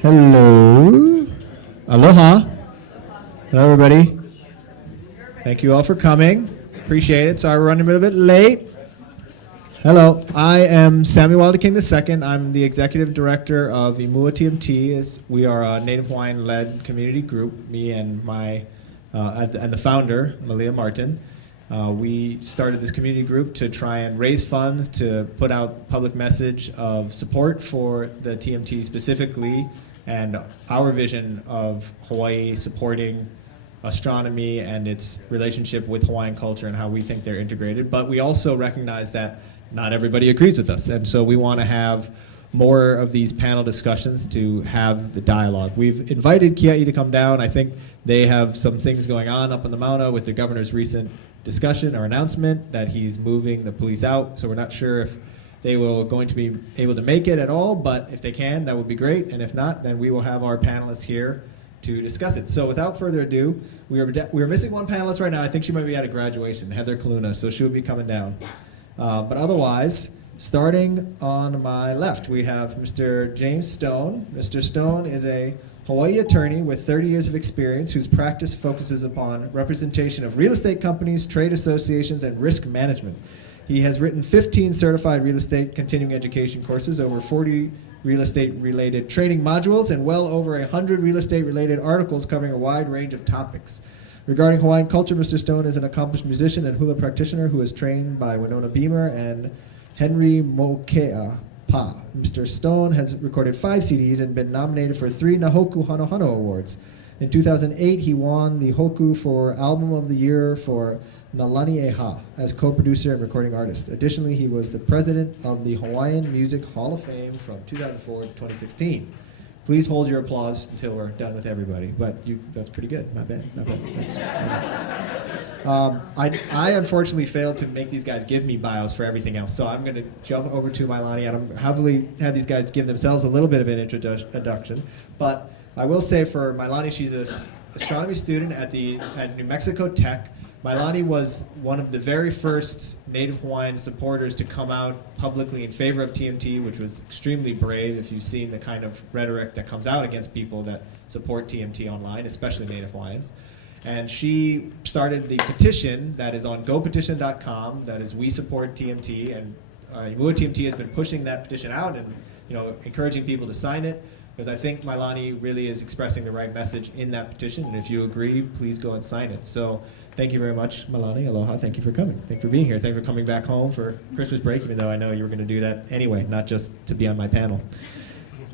Hello. Aloha. Hello, everybody. Thank you all for coming. Appreciate it. Sorry we're running a little bit late. Hello. I am Sammy Wilder King II. I'm the executive director of Imua TMT. We are a Native Hawaiian-led community group, me and and the founder, Malia Martin. We started this community group to try and raise funds to put out public message of support for the TMT specifically and our vision of Hawaii supporting astronomy and its relationship with Hawaiian culture and how we think they're integrated. But we also recognize that not everybody agrees with us, and so we want to have more of these panel discussions to have the dialogue. We've invited Kia'i to come down. I think they have some things going on up in the Mauna with the governor's recent discussion or announcement that he's moving the police out, so we're not sure if they will going to be able to make it at all, but if they can, that would be great, and if not, then we will have our panelists here to discuss it. So without further ado, we are missing one panelist right now. I think she might be at a graduation, Heather Kaluna, so she will be coming down. But otherwise, starting on my left, we have Mr. James Stone. Mr. Stone is a Hawaii attorney with 30 years of experience whose practice focuses upon representation of real estate companies, trade associations, and risk management. He has written 15 certified real estate continuing education courses, over 40 real estate-related training modules, and well over 100 real estate-related articles covering a wide range of topics. Regarding Hawaiian culture, Mr. Stone is an accomplished musician and hula practitioner who is trained by Winona Beamer and Henry Mokea Pa. Mr. Stone has recorded 5 CDs and been nominated for 3 Nahoku Hano Hano Awards. In 2008, he won the Hoku for Album of the Year for Nalani Eha as co-producer and recording artist. Additionally, he was the president of the Hawaiian Music Hall of Fame from 2004 to 2016. Please hold your applause until we're done with everybody. But that's pretty good. Not bad. Not bad. I unfortunately failed to make these guys give me bios for everything else, so I'm going to jump over to Mailani and I'm happily have these guys give themselves a little bit of an introduction. But I will say for Mailani, she's an astronomy student at New Mexico Tech. Mailani was one of the very first Native Hawaiian supporters to come out publicly in favor of TMT, which was extremely brave if you've seen the kind of rhetoric that comes out against people that support TMT online, especially Native Hawaiians. And she started the petition that is on gopetition.com, that is We Support TMT, and Imua TMT has been pushing that petition out and encouraging people to sign it, because I think Mailani really is expressing the right message in that petition, and if you agree, please go and sign it. So thank you very much, Mailani. Aloha. Thank you for coming. Thank you for being here. Thank you for coming back home for Christmas break, even though I know you were going to do that anyway, not just to be on my panel.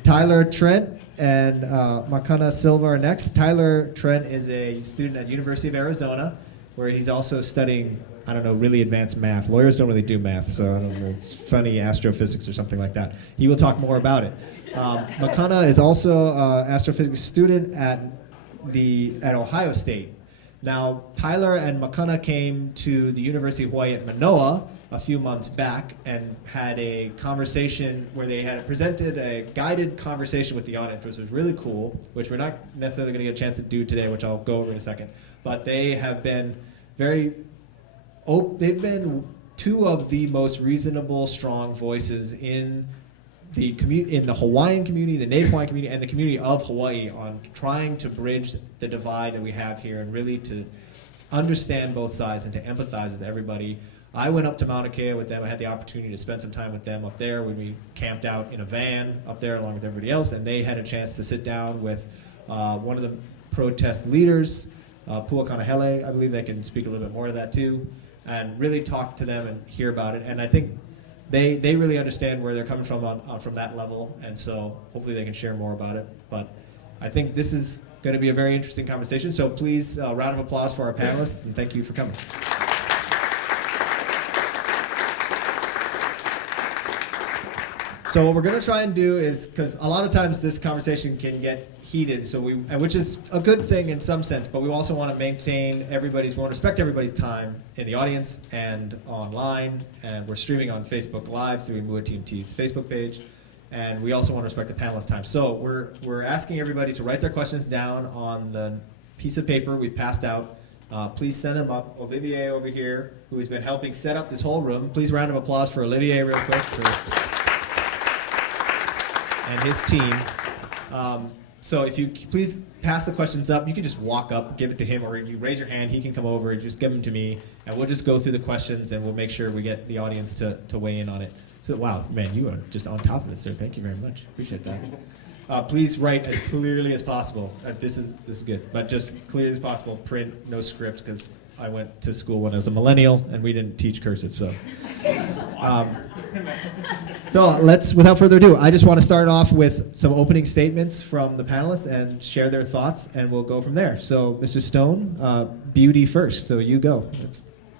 Tyler Trent and Makana Silva are next. Tyler Trent is a student at University of Arizona, where he's also studying, I don't know, really advanced math. Lawyers don't really do math, so I don't know, it's funny astrophysics or something like that. He will talk more about it. Makana is also an astrophysics student at Ohio State. Now, Tyler and Makana came to the University of Hawaii at Manoa a few months back and had a conversation where they had presented a guided conversation with the audience, which was really cool, which we're not necessarily going to get a chance to do today, which I'll go over in a second. But they have been they've been 2 of the most reasonable, strong voices in the Hawaiian community, the Native Hawaiian community, and the community of Hawaii on trying to bridge the divide that we have here and really to understand both sides and to empathize with everybody. I went up to Mauna Kea with them. I had the opportunity to spend some time with them up there when we camped out in a van up there along with everybody else, and they had a chance to sit down with one of the protest leaders, Pua Kanahele. I believe they can speak a little bit more to that too, and really talk to them and hear about it. And I think they really understand where they're coming from from that level, and so hopefully they can share more about it. But I think this is going to be a very interesting conversation, so please, a round of applause for our panelists, and thank you for coming. So what we're going to try and do is, because a lot of times this conversation can get heated, which is a good thing in some sense, but we also want to maintain we want to respect everybody's time in the audience and online, and we're streaming on Facebook Live through Imua TMT's Facebook page, and we also want to respect the panelists' time. So we're asking everybody to write their questions down on the piece of paper we've passed out. Please send them up. Olivier over here, who has been helping set up this whole room. Please round of applause for Olivier real quick and his team. So if you please pass the questions up, you can just walk up, give it to him, or you raise your hand, he can come over, just give them to me, and we'll just go through the questions, and we'll make sure we get the audience to weigh in on it. So, wow, man, you are just on top of it, sir. Thank you very much. Appreciate that. Please write as clearly as possible. This is good, but just clearly as possible. Print, no script, because I went to school when I was a millennial, and we didn't teach cursive, so. So without further ado, I just want to start off with some opening statements from the panelists and share their thoughts, and we'll go from there. So, Mr. Stone, beauty first, so you go.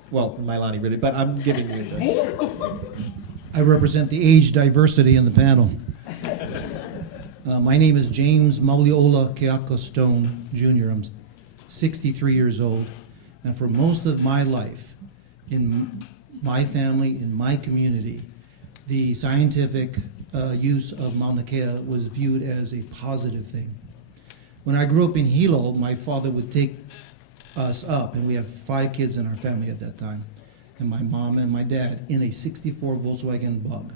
Well, Mailani really, but I'm giving you the... I represent the age diversity in the panel. My name is James Mauliola Keaka Stone, Jr. I'm 63 years old, and for most of my life, in my family, in my community, the scientific use of Mauna Kea was viewed as a positive thing. When I grew up in Hilo, my father would take us up, and we have 5 kids in our family at that time, and my mom and my dad, in a 64 Volkswagen Bug.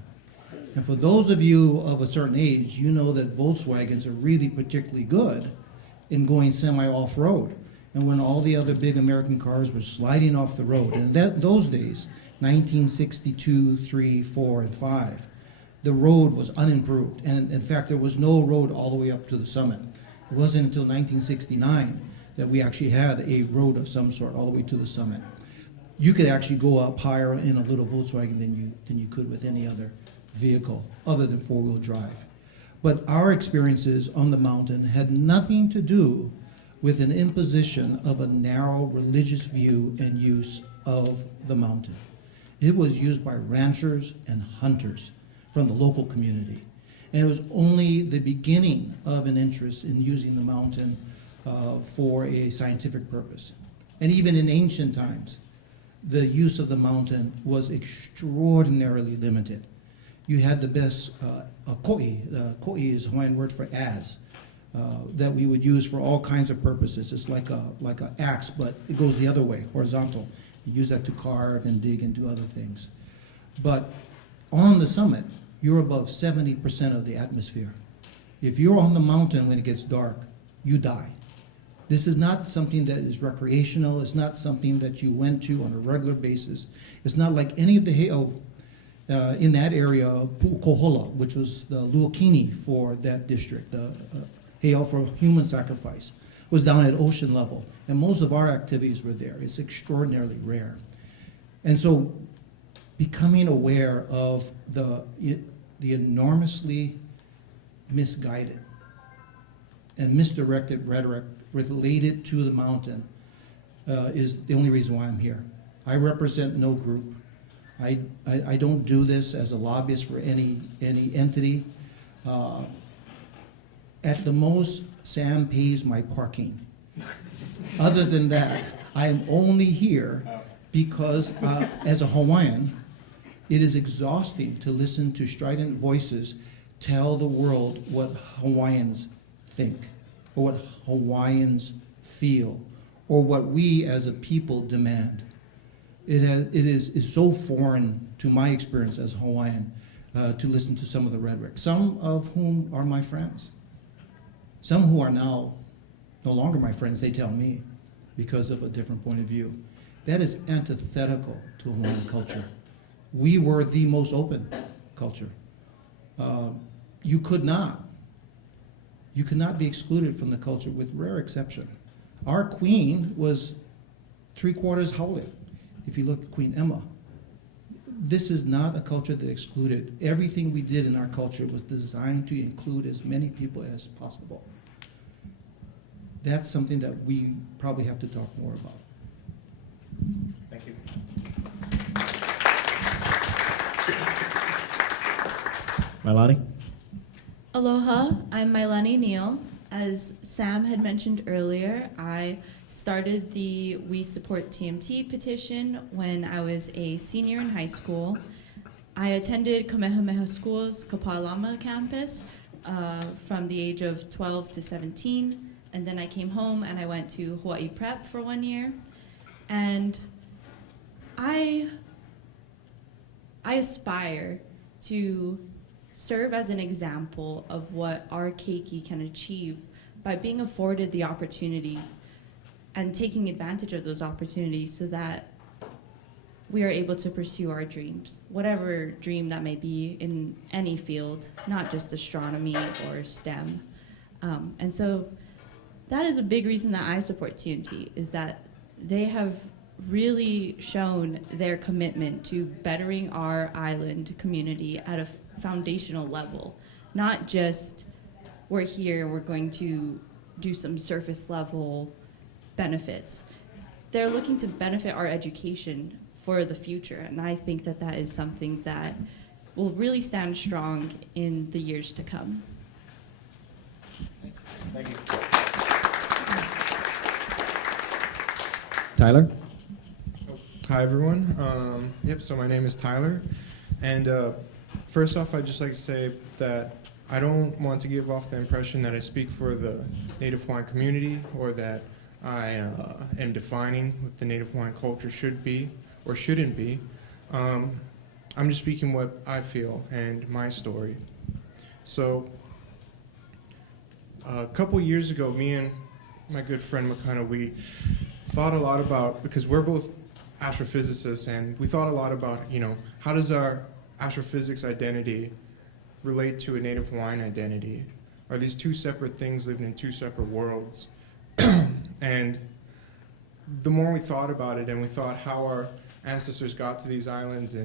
And for those of you of a certain age, you know that Volkswagens are really particularly good in going semi-off-road. And when all the other big American cars were sliding off the road, and those days, 1962, 3, 4, and 5, the road was unimproved. And in fact, there was no road all the way up to the summit. It wasn't until 1969 that we actually had a road of some sort all the way to the summit. You could actually go up higher in a little Volkswagen than you could with any other vehicle other than four-wheel drive. But our experiences on the mountain had nothing to do with an imposition of a narrow religious view and use of the mountain. It was used by ranchers and hunters from the local community. And it was only the beginning of an interest in using the mountain for a scientific purpose. And even in ancient times, the use of the mountain was extraordinarily limited. You had the best koi. Koi is a Hawaiian word for as, that we would use for all kinds of purposes. It's like an axe, but it goes the other way, horizontal. You use that to carve and dig and do other things. But on the summit, you're above 70% of the atmosphere. If you're on the mountain when it gets dark, you die. This is not something that is recreational. It's not something that you went to on a regular basis. It's not like any of the heiau in that area, Pu'ukohola, which was the luakini for that district, the heiau for human sacrifice, was down at ocean level. And most of our activities were there. It's extraordinarily rare. And so becoming aware of the enormously misguided and misdirected rhetoric related to the mountain is the only reason why I'm here. I represent no group. I don't do this as a lobbyist for any entity. At the most, Sam pays my parking. Other than that, I am only here because as a Hawaiian, it is exhausting to listen to strident voices tell the world what Hawaiians think, or what Hawaiians feel, or what we as a people demand. It is so foreign to my experience as a Hawaiian to listen to some of the rhetoric, some of whom are my friends. Some who are now no longer my friends, they tell me, because of a different point of view. That is antithetical to Hawaiian culture. We were the most open culture. You could not be excluded from the culture with rare exception. Our queen was 3/4 haole. If you look at Queen Emma, this is not a culture that excluded. Everything we did in our culture was designed to include as many people as possible. That's something that we probably have to talk more about. Thank you. Mailani? Aloha, I'm Mailani Neal. As Sam had mentioned earlier, I started the We Support TMT petition when I was a senior in high school. I attended Kamehameha School's Kapalama campus from the age of 12 to 17, and then I came home and I went to Hawaii Prep for 1 year. And I aspire to serve as an example of what our keiki can achieve by being afforded the opportunities and taking advantage of those opportunities so that we are able to pursue our dreams, whatever dream that may be in any field, not just astronomy or STEM. And so that is a big reason that I support TMT, is that they have really shown their commitment to bettering our island community at a foundational level. Not just, we're here, we're going to do some surface level benefits. They're looking to benefit our education for the future, and I think that that is something that will really stand strong in the years to come. Thank you. Tyler? Hi, everyone. So my name is Tyler. And first off, I'd just like to say that I don't want to give off the impression that I speak for the Native Hawaiian community or that I am defining what the Native Hawaiian culture should be or shouldn't be. I'm just speaking what I feel and my story. So a couple years ago, me and my good friend Mauna, we thought a lot about, because we're both astrophysicists, and we thought a lot about, how does our astrophysics identity relate to a Native Hawaiian identity? Are these two separate things living in two separate worlds? And the more we thought about it, and we thought how our ancestors got to these islands,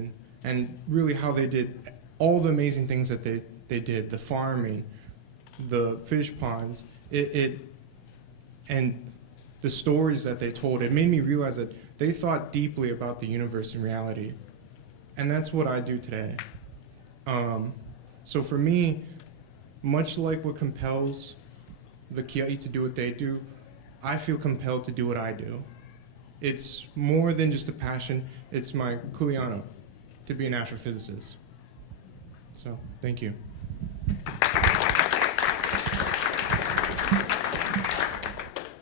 and really how they did all the amazing things that they did, the farming, the fish ponds, and the stories that they told, it made me realize that they thought deeply about the universe and reality. And that's what I do today. So for me, much like what compels the Kia'i to do what they do, I feel compelled to do what I do. It's more than just a passion, it's my kuleana to be an astrophysicist. So, thank you.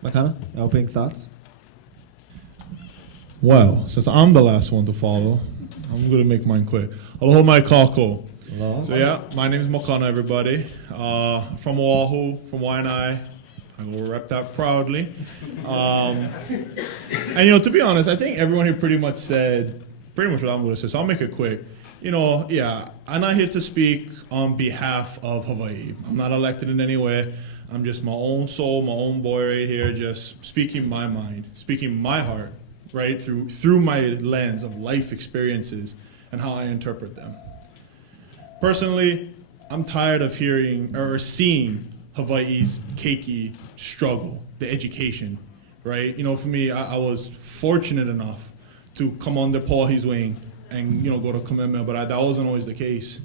Makana, opening thoughts? Well, since I'm the last one to follow, I'm going to make mine quick. Aloha mai kako. Hello. So yeah, my name is Mauna, everybody. From Oahu, from Waianae. I will rep that proudly. And to be honest, I think everyone here pretty much said what I'm going to say, so I'll make it quick. I'm not here to speak on behalf of Hawaii. I'm not elected in any way. I'm just my own soul, my own boy right here, just speaking my mind, speaking my heart, right, through my lens of life experiences and how I interpret them. Personally, I'm tired of hearing or seeing Hawaii's keiki struggle, the education, right? For me, I was fortunate enough to come under Pauli's wing and go to Kamehameha, but that wasn't always the case.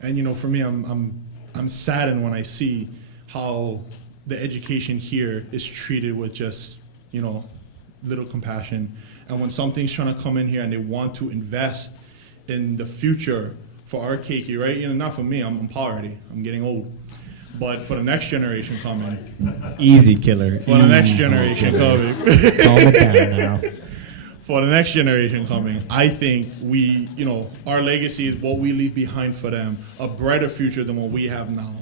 And for me, I'm saddened when I see how the education here is treated with just little compassion. And when something's trying to come in here and they want to invest in the future for our keiki, right? Not for me, I'm poverty, I'm getting old. But for the next generation coming. Easy killer. For the next generation coming. Calm it down now. For the next generation coming, I think our legacy is what we leave behind for them, a brighter future than what we have now.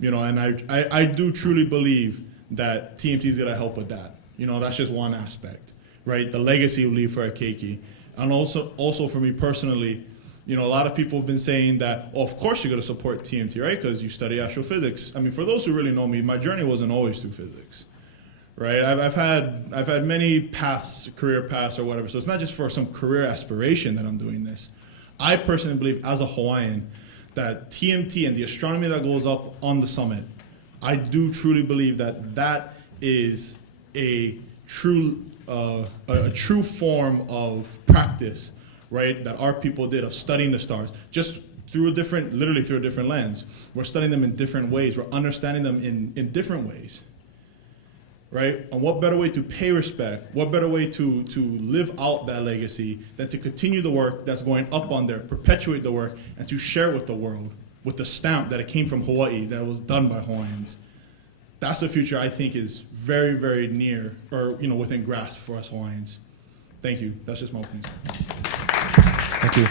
And I do truly believe that TMT is going to help with that. That's just one aspect, right? The legacy we leave for our keiki. And also for me personally, a lot of people have been saying that, of course you're going to support TMT, right? Because you study astrophysics. I mean, for those who really know me, my journey wasn't always through physics, right? I've had many paths, career paths or whatever. So it's not just for some career aspiration that I'm doing this. I personally believe as a Hawaiian that TMT and the astronomy that goes up on the summit, I do truly believe that is a true form of practice, right, that our people did of studying the stars, just literally through a different lens. We're studying them in different ways. We're understanding them in different ways, right? And what better way to pay respect, what better way to live out that legacy than to continue the work that's going up on there, perpetuate the work, and to share it with the world, with the stamp that it came from Hawaii, that was done by Hawaiians. That's the future I think is very, very near, or within grasp for us Hawaiians. Thank you. That's just my opinion. Thank you.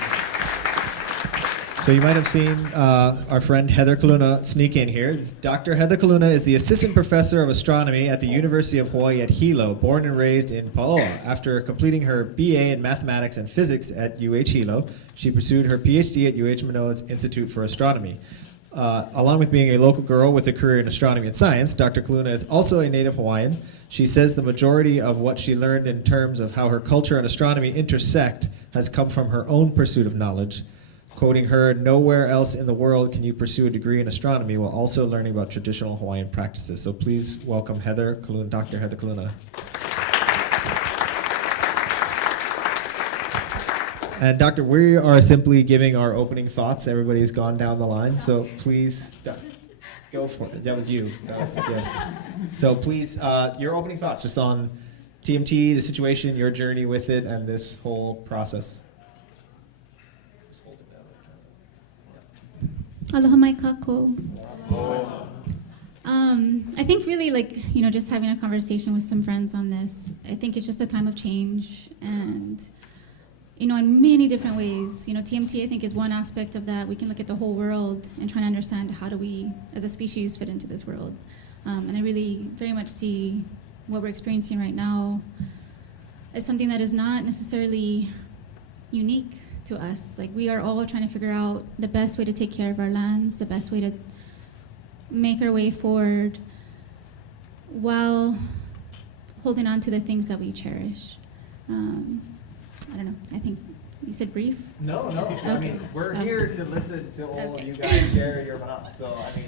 So you might have seen our friend Heather Kaluna sneak in here. Dr. Heather Kaluna is the assistant professor of astronomy at the University of Hawaii at Hilo, born and raised in Paoa. After completing her BA in mathematics and physics at UH Hilo, she pursued her PhD at UH Manoa's Institute for Astronomy. Along with being a local girl with a career in astronomy and science, Dr. Kaluna is also a native Hawaiian. She says the majority of what she learned in terms of how her culture and astronomy intersect has come from her own pursuit of knowledge. Quoting her, "Nowhere else in the world can you pursue a degree in astronomy while also learning about traditional Hawaiian practices." So please welcome Heather Kaluna, Dr. Heather Kaluna. And Doctor, we are simply giving our opening thoughts. Everybody's gone down the line, so please go for it. That was you. Yes. So please, your opening thoughts just on TMT, the situation, your journey with it, and this whole process. Aloha mai kako. I think really just having a conversation with some friends on this, I think it's just a time of change and, in many different ways. TMT I think is one aspect of that. We can look at the whole world and try to understand how do we as a species fit into this world. And I really very much see what we're experiencing right now as something that is not necessarily unique to us. Like, we are all trying to figure out the best way to take care of our lands, the best way to make our way forward while holding on to the things that we cherish. I don't know, I think you said brief? No. Okay. I mean, we're here to listen to all of you guys share your mana. So, I mean,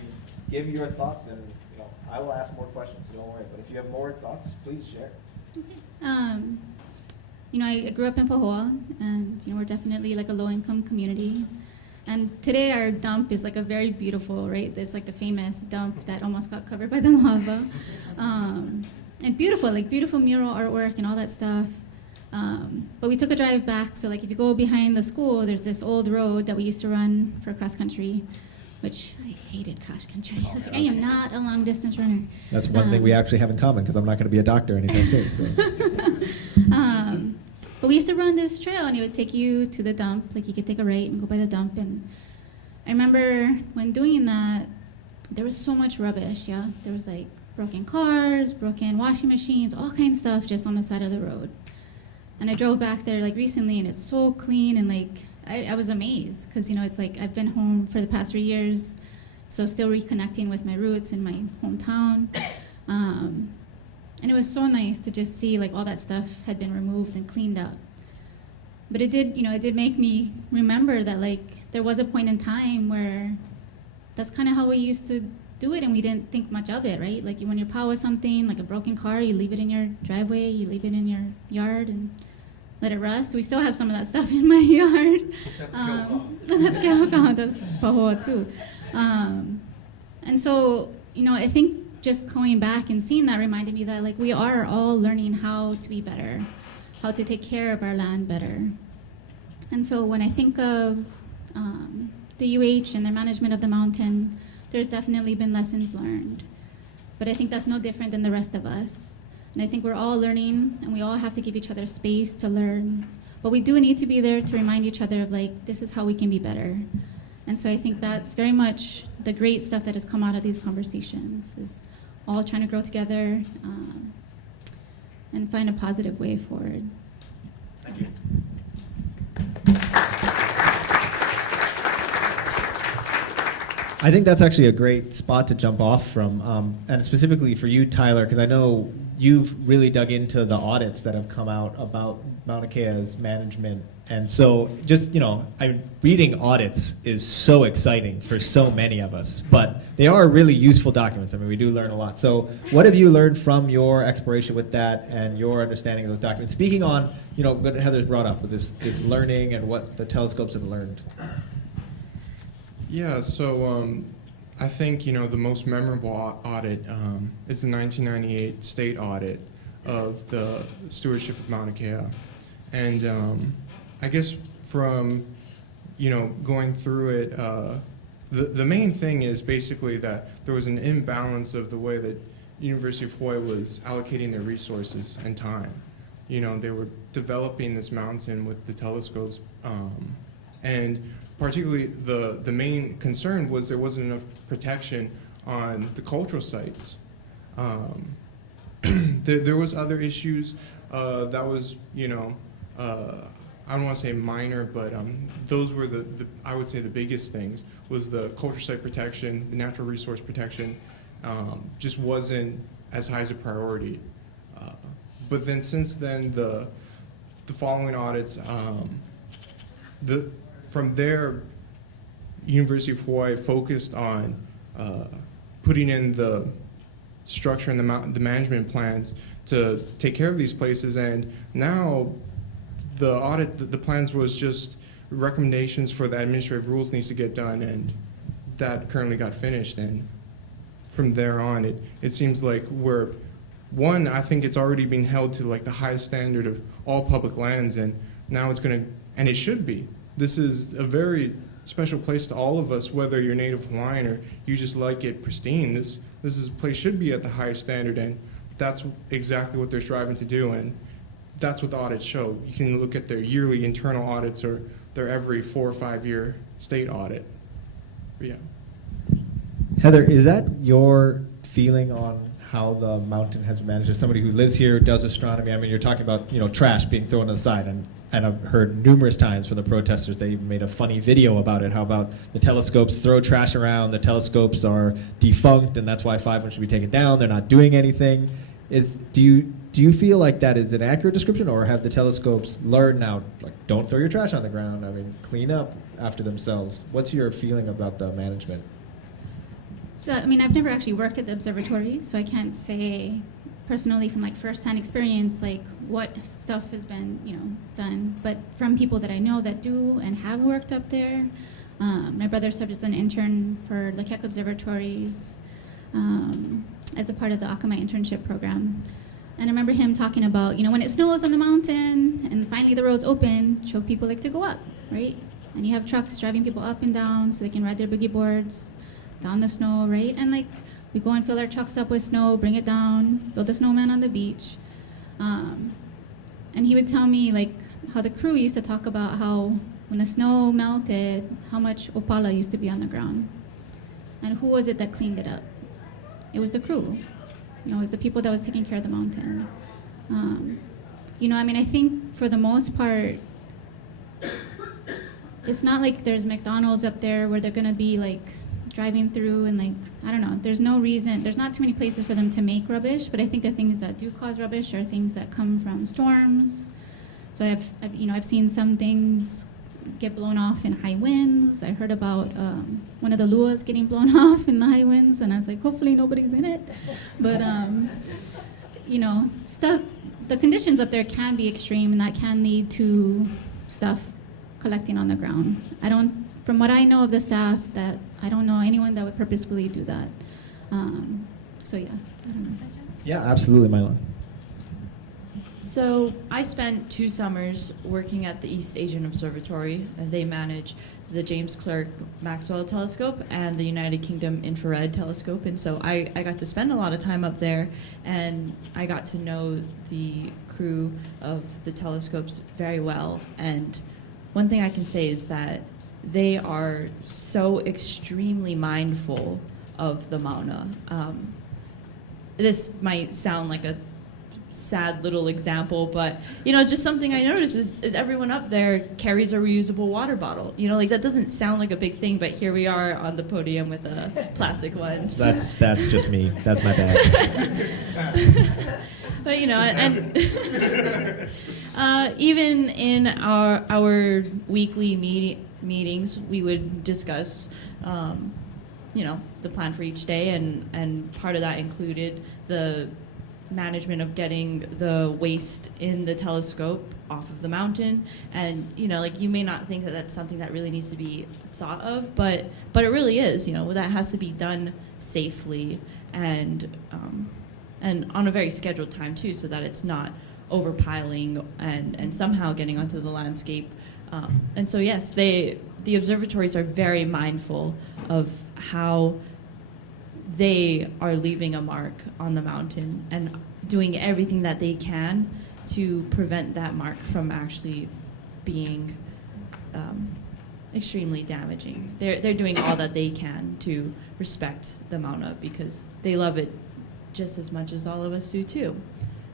give your thoughts, and I will ask more questions, so don't worry. But if you have more thoughts, please share. I grew up in Pahoa, and we're definitely like a low-income community. And today our dump is like a very beautiful, right? It's like the famous dump that almost got covered by the lava. And beautiful mural artwork and all that stuff. But we took a drive back, so like if you go behind the school, there's this old road that we used to run for cross country, which I hated cross country. I was like, I am not a long distance runner. That's one thing we actually have in common, because I'm not going to be a doctor anytime soon. So. But we used to run this trail, and it would take you to the dump. Like, you could take a right and go by the dump. And I remember when doing that, there was so much rubbish, yeah? There was like broken cars, broken washing machines, all kinds of stuff just on the side of the road. And I drove back there like recently, and it's so clean, and like I was amazed, because it's like I've been home for the past 3 years, so still reconnecting with my roots in my hometown. And it was so nice to just see like all that stuff had been removed and cleaned up. But it did make me remember that like there was a point in time where that's kind of how we used to do it, and we didn't think much of it, right? Like, when you power something, like a broken car, you leave it in your driveway, you leave it in your yard and let it rust. We still have some of that stuff in my yard. That's Kehokaha, that's Pahoa too. And so, I think just going back and seeing that reminded me that like we are all learning how to be better, how to take care of our land better. And so when I think of the UH and their management of the mountain, there's definitely been lessons learned. But I think that's no different than the rest of us. And I think we're all learning, and we all have to give each other space to learn. But we do need to be there to remind each other of like, this is how we can be better. And so I think that's very much the great stuff that has come out of these conversations, is all trying to grow together and find a positive way forward. Thank you. I think that's actually a great spot to jump off from, and specifically for you, Tyler, because I know you've really dug into the audits that have come out about Mauna Kea's management. And so just, reading audits is so exciting for so many of us, but they are really useful documents. I mean, we do learn a lot. So what have you learned from your exploration with that and your understanding of those documents? Speaking on, what Heather's brought up with this learning and what the telescopes have learned. Yeah, so I think, the most memorable audit is the 1998 state audit of the stewardship of Mauna Kea. And I guess from, going through it, the main thing is basically that there was an imbalance of the way that University of Hawaii was allocating their resources and time. They were developing this mountain with the telescopes, and particularly the main concern was there wasn't enough protection on the cultural sites. There was other issues that was, I don't want to say minor, but those were I would say the biggest things was the cultural site protection, the natural resource protection, just wasn't as high as a priority. But then since then, the following audits, from there, University of Hawaii focused on putting in the structure and the management plans to take care of these places, and now the audit, the plans was just recommendations for the administrative rules needs to get done, and that currently got finished. And from there on, it seems like I think it's already being held to like the highest standard of all public lands, and now it's going to, and it should be. This is a very special place to all of us, whether you're Native Hawaiian or you just like it pristine. This place should be at the highest standard, and that's exactly what they're striving to do, and that's what the audits show. You can look at their yearly internal audits or their every 4 or 5 year state audit. But yeah. Heather, is that your feeling on how the mountain has been managed? As somebody who lives here, does astronomy, I mean, you're talking about trash being thrown to the side, and I've heard numerous times from the protesters, they even made a funny video about it, how about the telescopes throw trash around, the telescopes are defunct, and that's why 5 of them should be taken down, they're not doing anything. Do you feel like that is an accurate description, or have the telescopes learned now, like, don't throw your trash on the ground, I mean, clean up after themselves? What's your feeling about the management? So, I mean, I've never actually worked at the observatory, so I can't say personally from like first-hand experience like what stuff has been done. But from people that I know that do and have worked up there, my brother served as an intern for the Keck Observatories as a part of the Akamai internship program. And I remember him talking about, when it snows on the mountain and finally the roads open, choke people like to go up, right? And you have trucks driving people up and down so they can ride their boogie boards down the snow, right? And like we go and fill our trucks up with snow, bring it down, build a snowman on the beach. And he would tell me like how the crew used to talk about how when the snow melted, how much opala used to be on the ground. And who was it that cleaned it up? It was the crew. It was the people that was taking care of the mountain. I think for the most part, it's not like there's McDonald's up there where they're gonna be like driving through and like, I don't know, there's no reason, there's not too many places for them to make rubbish, but I think the things that do cause rubbish are things that come from storms. So I've seen some things get blown off in high winds. I heard about one of the luas getting blown off in the high winds, and I was like, hopefully nobody's in it. But stuff. The conditions up there can be extreme, and that can lead to stuff collecting on the ground. From what I know of the staff, that I don't know anyone that would purposefully do that. So yeah, I don't know. Yeah, absolutely, Mylon. So I spent 2 summers working at the East Asian Observatory, and they manage the James Clerk Maxwell Telescope and the United Kingdom Infrared Telescope. And so I got to spend a lot of time up there, and I got to know the crew of the telescopes very well. And one thing I can say is that they are so extremely mindful of the Mauna. This might sound like a sad little example, but just something I noticed is everyone up there carries a reusable water bottle. Like that doesn't sound like a big thing, but here we are on the podium with plastic ones. That's just me. That's my bad. But even in our weekly meetings, we would discuss the plan for each day, and part of that included the management of getting the waste in the telescope off of the mountain. And you may not think that that's something that really needs to be thought of, but it really is. That has to be done safely and on a very scheduled time too, so that it's not overpiling and somehow getting onto the landscape. And so yes, the observatories are very mindful of how they are leaving a mark on the mountain and doing everything that they can to prevent that mark from actually being extremely damaging. They're doing all that they can to respect the Mauna because they love it just as much as all of us do too.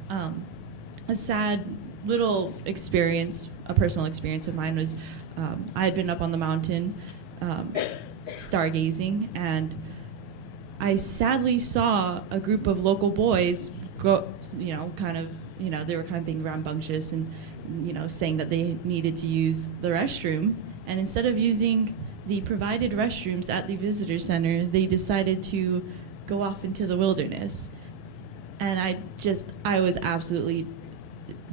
A sad little experience, a personal experience of mine was I had been up on the mountain stargazing, and I sadly saw a group of local boys go, they were kind of being rambunctious and, saying that they needed to use the restroom. And instead of using the provided restrooms at the visitor center, they decided to go off into the wilderness. And I was absolutely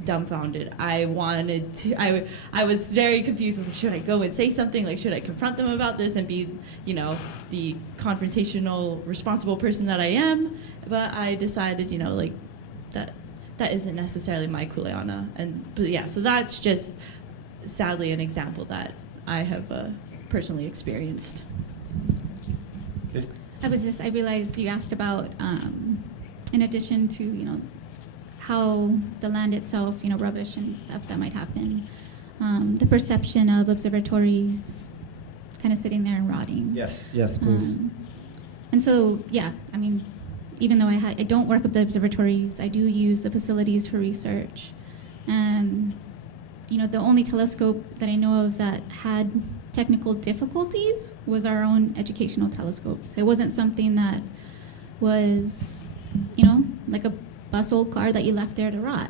dumbfounded. I was very confused. Like, should I go and say something? Like, should I confront them about this and be, the confrontational, responsible person that I am? But I decided, that isn't necessarily my kuleana. So that's just sadly an example that I have personally experienced. I realized you asked about, in addition to, how the land itself, rubbish and stuff that might happen, the perception of observatories kind of sitting there and rotting. Yes, please. And so, even though I don't work at the observatories, I do use the facilities for research. And, the only telescope that I know of that had technical difficulties was our own educational telescopes. It wasn't something that was, like a bus old car that you left there to rot.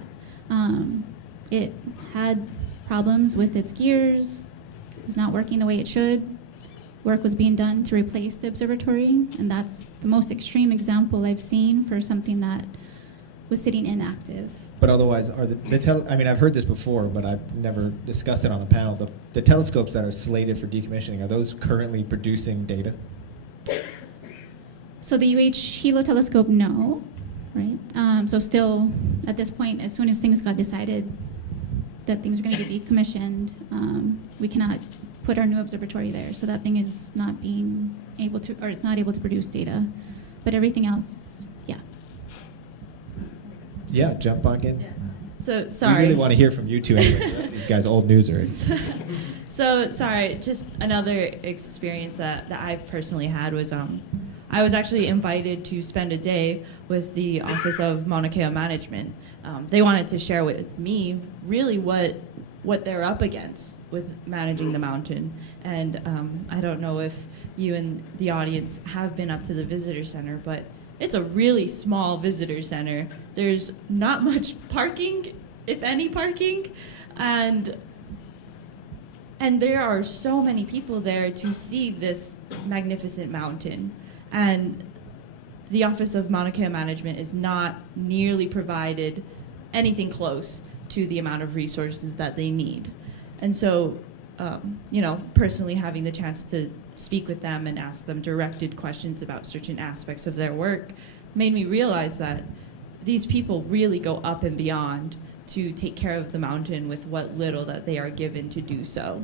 It had problems with its gears. It was not working the way it should. Work was being done to replace the observatory, and that's the most extreme example I've seen for something that was sitting inactive. But otherwise, are I've heard this before, but I've never discussed it on the panel. The telescopes that are slated for decommissioning, are those currently producing data? So the Hilo telescope, no, right? So still, at this point, as soon as things got decided that things are going to get decommissioned, we cannot put our new observatory there. So that thing is not being able to, or it's not able to produce data. But everything else, yeah. Yeah, jump back in. Yeah. So, sorry. We really want to hear from you two anyway. The rest of these guys old newsers. So, sorry, just another experience that I've personally had was I was actually invited to spend a day with the Office of Mauna Kea Management. They wanted to share with me really what they're up against with managing the mountain. And I don't know if you and the audience have been up to the visitor center, but it's a really small visitor center. There's not much parking, if any parking, and there are so many people there to see this magnificent mountain. And the Office of Mauna Kea Management is not nearly provided anything close to the amount of resources that they need. And so, personally having the chance to speak with them and ask them directed questions about certain aspects of their work made me realize that these people really go up and beyond to take care of the mountain with what little that they are given to do so.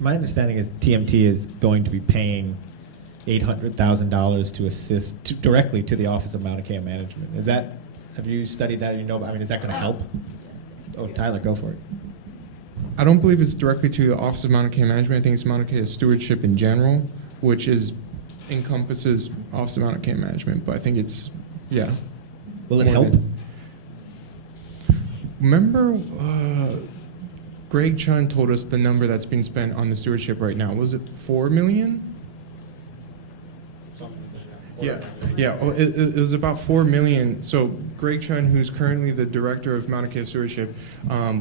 My understanding is TMT is going to be paying $800,000 to assist directly to the Office of Mauna Kea Management. Have you studied that? Is that going to help? Oh, Tyler, go for it. I don't believe it's directly to the Office of Mauna Kea Management. I think it's Mauna Kea Stewardship in general, which encompasses Office of Mauna Kea Management. But I think it's, yeah. Will it help? Remember, Greg Chun told us the number that's being spent on the stewardship right now. Was it $4 million? Yeah. Oh, it was about $4 million. So Greg Chun, who's currently the director of Mauna Kea Stewardship,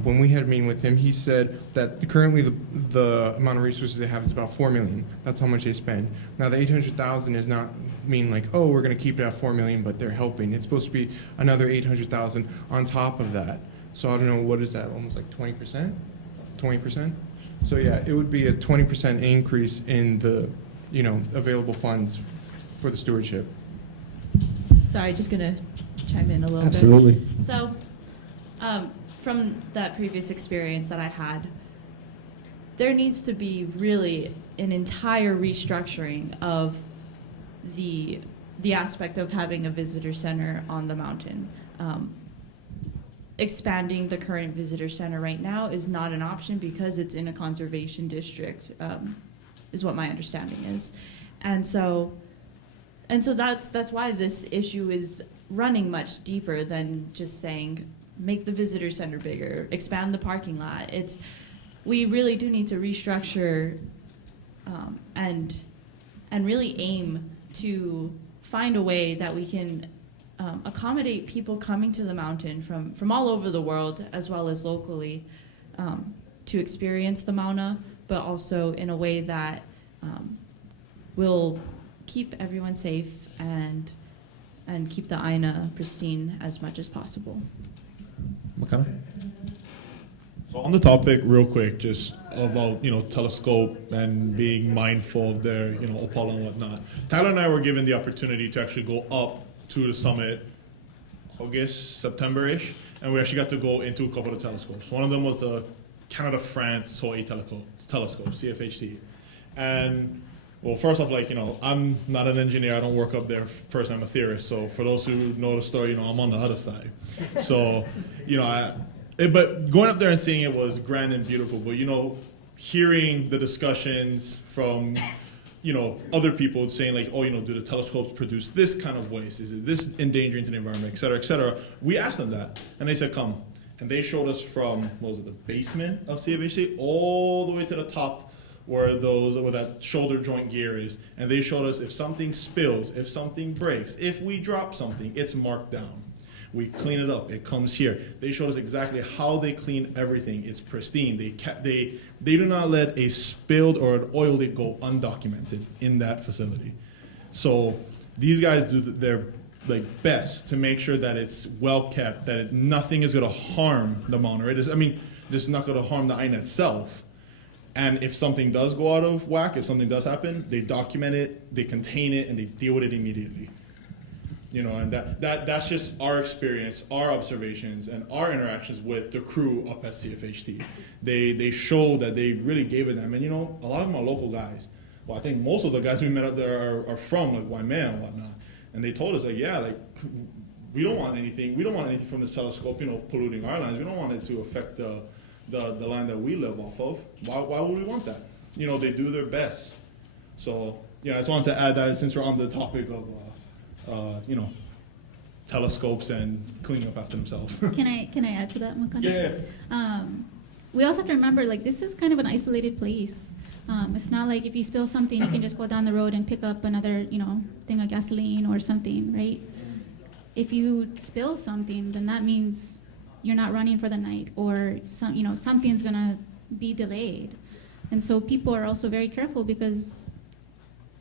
when we had a meeting with him, he said that currently the amount of resources they have is about $4 million. That's how much they spend. Now the $800,000 is not mean like, oh, we're going to keep it at $4 million, but they're helping. It's supposed to be another $800,000 on top of that. So I don't know, what is that? Almost like 20%? 20%? So yeah, it would be a 20% increase in the available funds for the stewardship. Sorry, just going to chime in a little Absolutely. bit. So, from that previous experience that I had, there needs to be really an entire restructuring of the aspect of having a visitor center on the mountain. expanding the current visitor center right now is not an option because it's in a conservation district, is what my understanding is. And so that's why this issue is running much deeper than just saying, make the visitor center bigger, expand the parking lot. We really do need to restructure and really aim to find a way that we can accommodate people coming to the mountain from all over the world as well as locally to experience the Mauna, but also in a way that will keep everyone safe and keep the Aina pristine as much as possible. Makana? So on the topic, real quick, just about, telescope and being mindful of their, Apollo and whatnot. Tyler and I were given the opportunity to actually go up to the summit August, September-ish, and we actually got to go into a couple of telescopes. One of them was the Canada-France Hawaii telescope, CFHT. And, well, first off, I'm not an engineer. I don't work up there first. I'm a theorist. So for those who know the story, I'm on the other side. So, but going up there and seeing it was grand and beautiful. But, hearing the discussions from, other people saying do the telescopes produce this kind of waste? Is it this endangering to the environment, et cetera, et cetera? We asked them that, and they said, come. And they showed us from, the basement of CFHC all the way to the top where that shoulder joint gear is. And they showed us if something spills, if something breaks, if we drop something, it's marked down. We clean it up. It comes here. They showed us exactly how they clean everything. It's pristine. They do not let a spilled or an oil leak go undocumented in that facility. So these guys do their best to make sure that it's well kept, that nothing is going to harm the Mauna. Right? This is not going to harm the Aina itself. And if something does go out of whack, if something does happen, they document it, they contain it, and they deal with it immediately. And that's just our experience, our observations, and our interactions with the crew up at CFHT. They show that they really gave it them. And, a lot of them are local guys. Well, I think most of the guys we met up there are from, Waimea and whatnot. And they told us, we don't want anything from the telescope, polluting our lands. We don't want it to affect the land that we live off of. Why would we want that? They do their best. So, I just wanted to add that since we're on the topic of telescopes and cleaning up after themselves. Can I add to that, Makana? Yeah. We also have to remember, this is kind of an isolated place. It's not like if you spill something, you can just go down the road and pick up another, thing of gasoline or something, right? If you spill something, then that means you're not running for the night, or something's gonna be delayed. And so people are also very careful because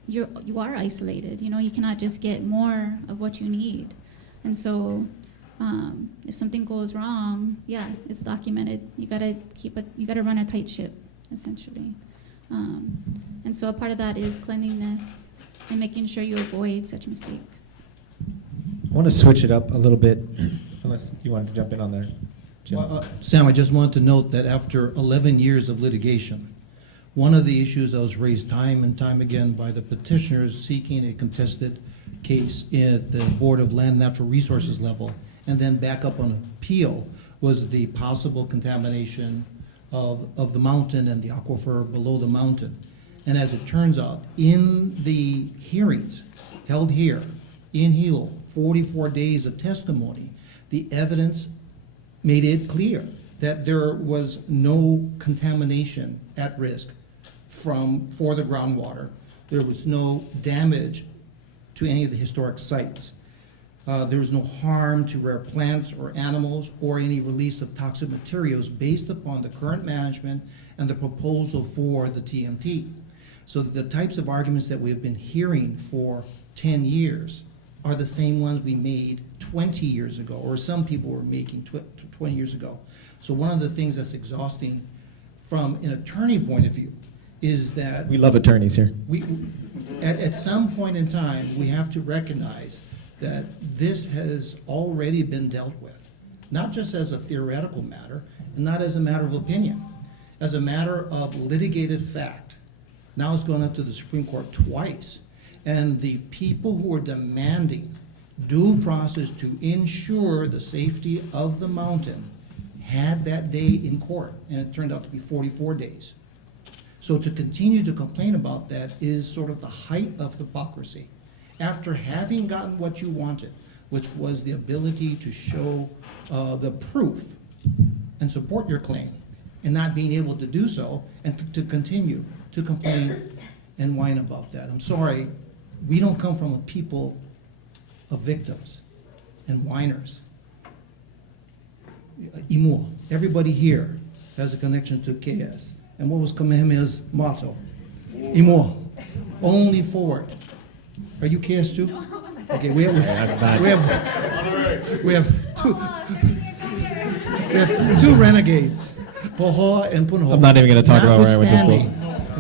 you are isolated. You cannot just get more of what you need. And so if something goes wrong, it's documented. You gotta run a tight ship, essentially. And so a part of that is cleanliness and making sure you avoid such mistakes. I want to switch it up a little bit, unless you wanted to jump in on there, Jim. Well, Sam, I just wanted to note that after 11 years of litigation, one of the issues that was raised time and time again by the petitioners seeking a contested case at the Board of Land and Natural Resources level, and then back up on appeal, was the possible contamination of the mountain and the aquifer below the mountain. And as it turns out, in the hearings held here in Hilo, 44 days of testimony, the evidence made it clear that there was no contamination at risk for the groundwater. There was no damage to any of the historic sites. There was no harm to rare plants or animals or any release of toxic materials based upon the current management and the proposal for the TMT. So the types of arguments that we've been hearing for 10 years are the same ones we made 20 years ago, or some people were making 20 years ago. So one of the things that's exhausting from an attorney point of view is that We love attorneys here. at some point in time, we have to recognize that this has already been dealt with, not just as a theoretical matter, and not as a matter of opinion, as a matter of litigated fact. Now it's gone up to the Supreme Court twice, and the people who are demanding due process to ensure the safety of the mountain had that day in court, and it turned out to be 44 days. So to continue to complain about that is sort of the height of hypocrisy. After having gotten what you wanted, which was the ability to show the proof and support your claim, and not being able to do so, and to continue to complain and whine about that. I'm sorry, we don't come from a people of victims and whiners. Imua, everybody here has a connection to KS. And what was Kamehameha's motto? Imua, only forward. Are you KS too? Okay, we have two renegades, Pohoa and Punahou. I'm not even going to talk about where I went to school.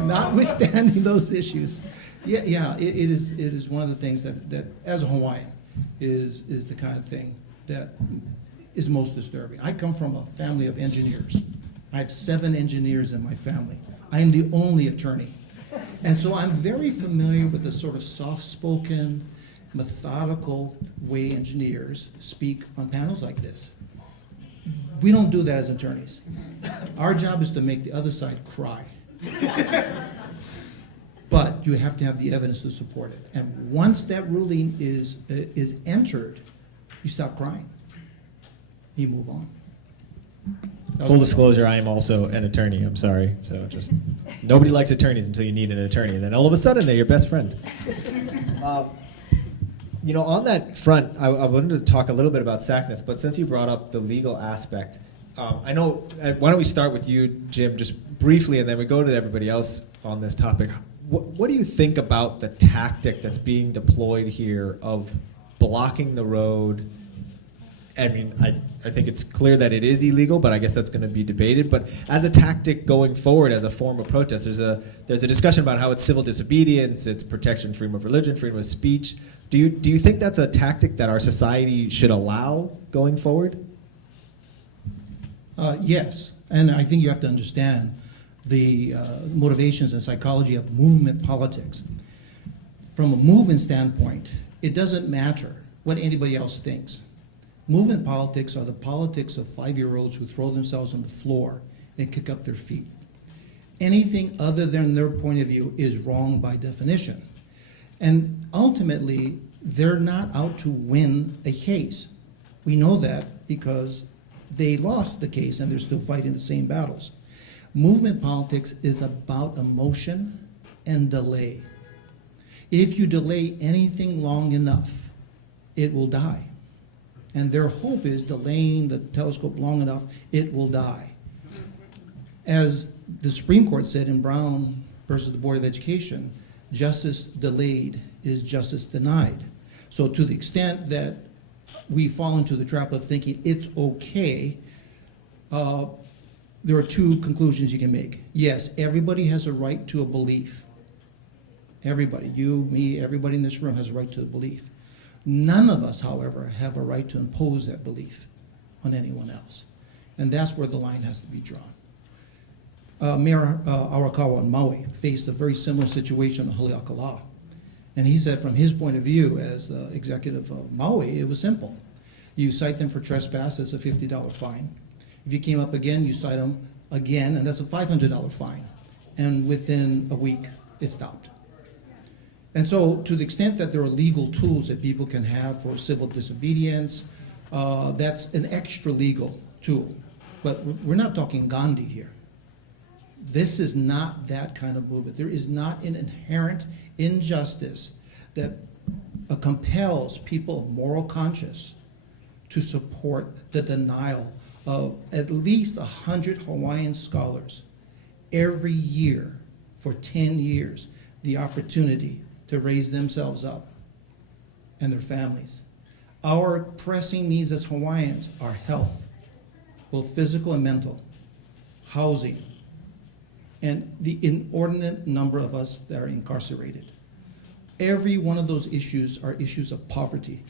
Notwithstanding those issues, it is one of the things that as a Hawaiian is the kind of thing that is most disturbing. I come from a family of engineers. I have 7 engineers in my family. I am the only attorney. And so I'm very familiar with the sort of soft-spoken, methodical way engineers speak on panels like this. We don't do that as attorneys. Our job is to make the other side cry. But you have to have the evidence to support it. And once that ruling is entered, you stop crying. You move on. Full disclosure, I am also an attorney. I'm sorry. So just nobody likes attorneys until you need an attorney, and then all of a sudden they're your best friend. On that front, I wanted to talk a little bit about SACNAS, but since you brought up the legal aspect, I know. Why don't we start with you, Jim, just briefly, and then we go to everybody else on this topic. What do you think about the tactic that's being deployed here of blocking the road? I mean, I think it's clear that it is illegal, but I guess that's going to be debated. But as a tactic going forward, as a form of protest, there's a discussion about how it's civil disobedience, it's protection, freedom of religion, freedom of speech. Do you think that's a tactic that our society should allow going forward? Yes, and I think you have to understand the motivations and psychology of movement politics. From a movement standpoint, it doesn't matter what anybody else thinks. Movement politics are the politics of 5-year-olds who throw themselves on the floor and kick up their feet. Anything other than their point of view is wrong by definition. And ultimately, they're not out to win a case. We know that because they lost the case and they're still fighting the same battles. Movement politics is about emotion and delay. If you delay anything long enough, it will die. And their hope is delaying the telescope long enough, it will die. As the Supreme Court said in Brown versus the Board of Education, justice delayed is justice denied. So to the extent that we fall into the trap of thinking it's okay, there are 2 conclusions you can make. Yes, everybody has a right to a belief. Everybody, you, me, everybody in this room has a right to a belief. None of us, however, have a right to impose that belief on anyone else. And that's where the line has to be drawn. Mayor Arakawa on Maui faced a very similar situation on Haleakala. And he said from his point of view as the executive of Maui, it was simple. You cite them for trespass, it's a $50 fine. If you came up again, you cite them again, and that's a $500 fine. And within a week, it stopped. And so to the extent that there are legal tools that people can have for civil disobedience, that's an extra legal tool. But we're not talking Gandhi here. This is not that kind of movement. There is not an inherent injustice that compels people of moral conscience to support the denial of at least 100 Hawaiian scholars every year for 10 years the opportunity to raise themselves up and their families. Our pressing needs as Hawaiians are health, both physical and mental, housing, and the inordinate number of us that are incarcerated. Every one of those issues are issues of poverty.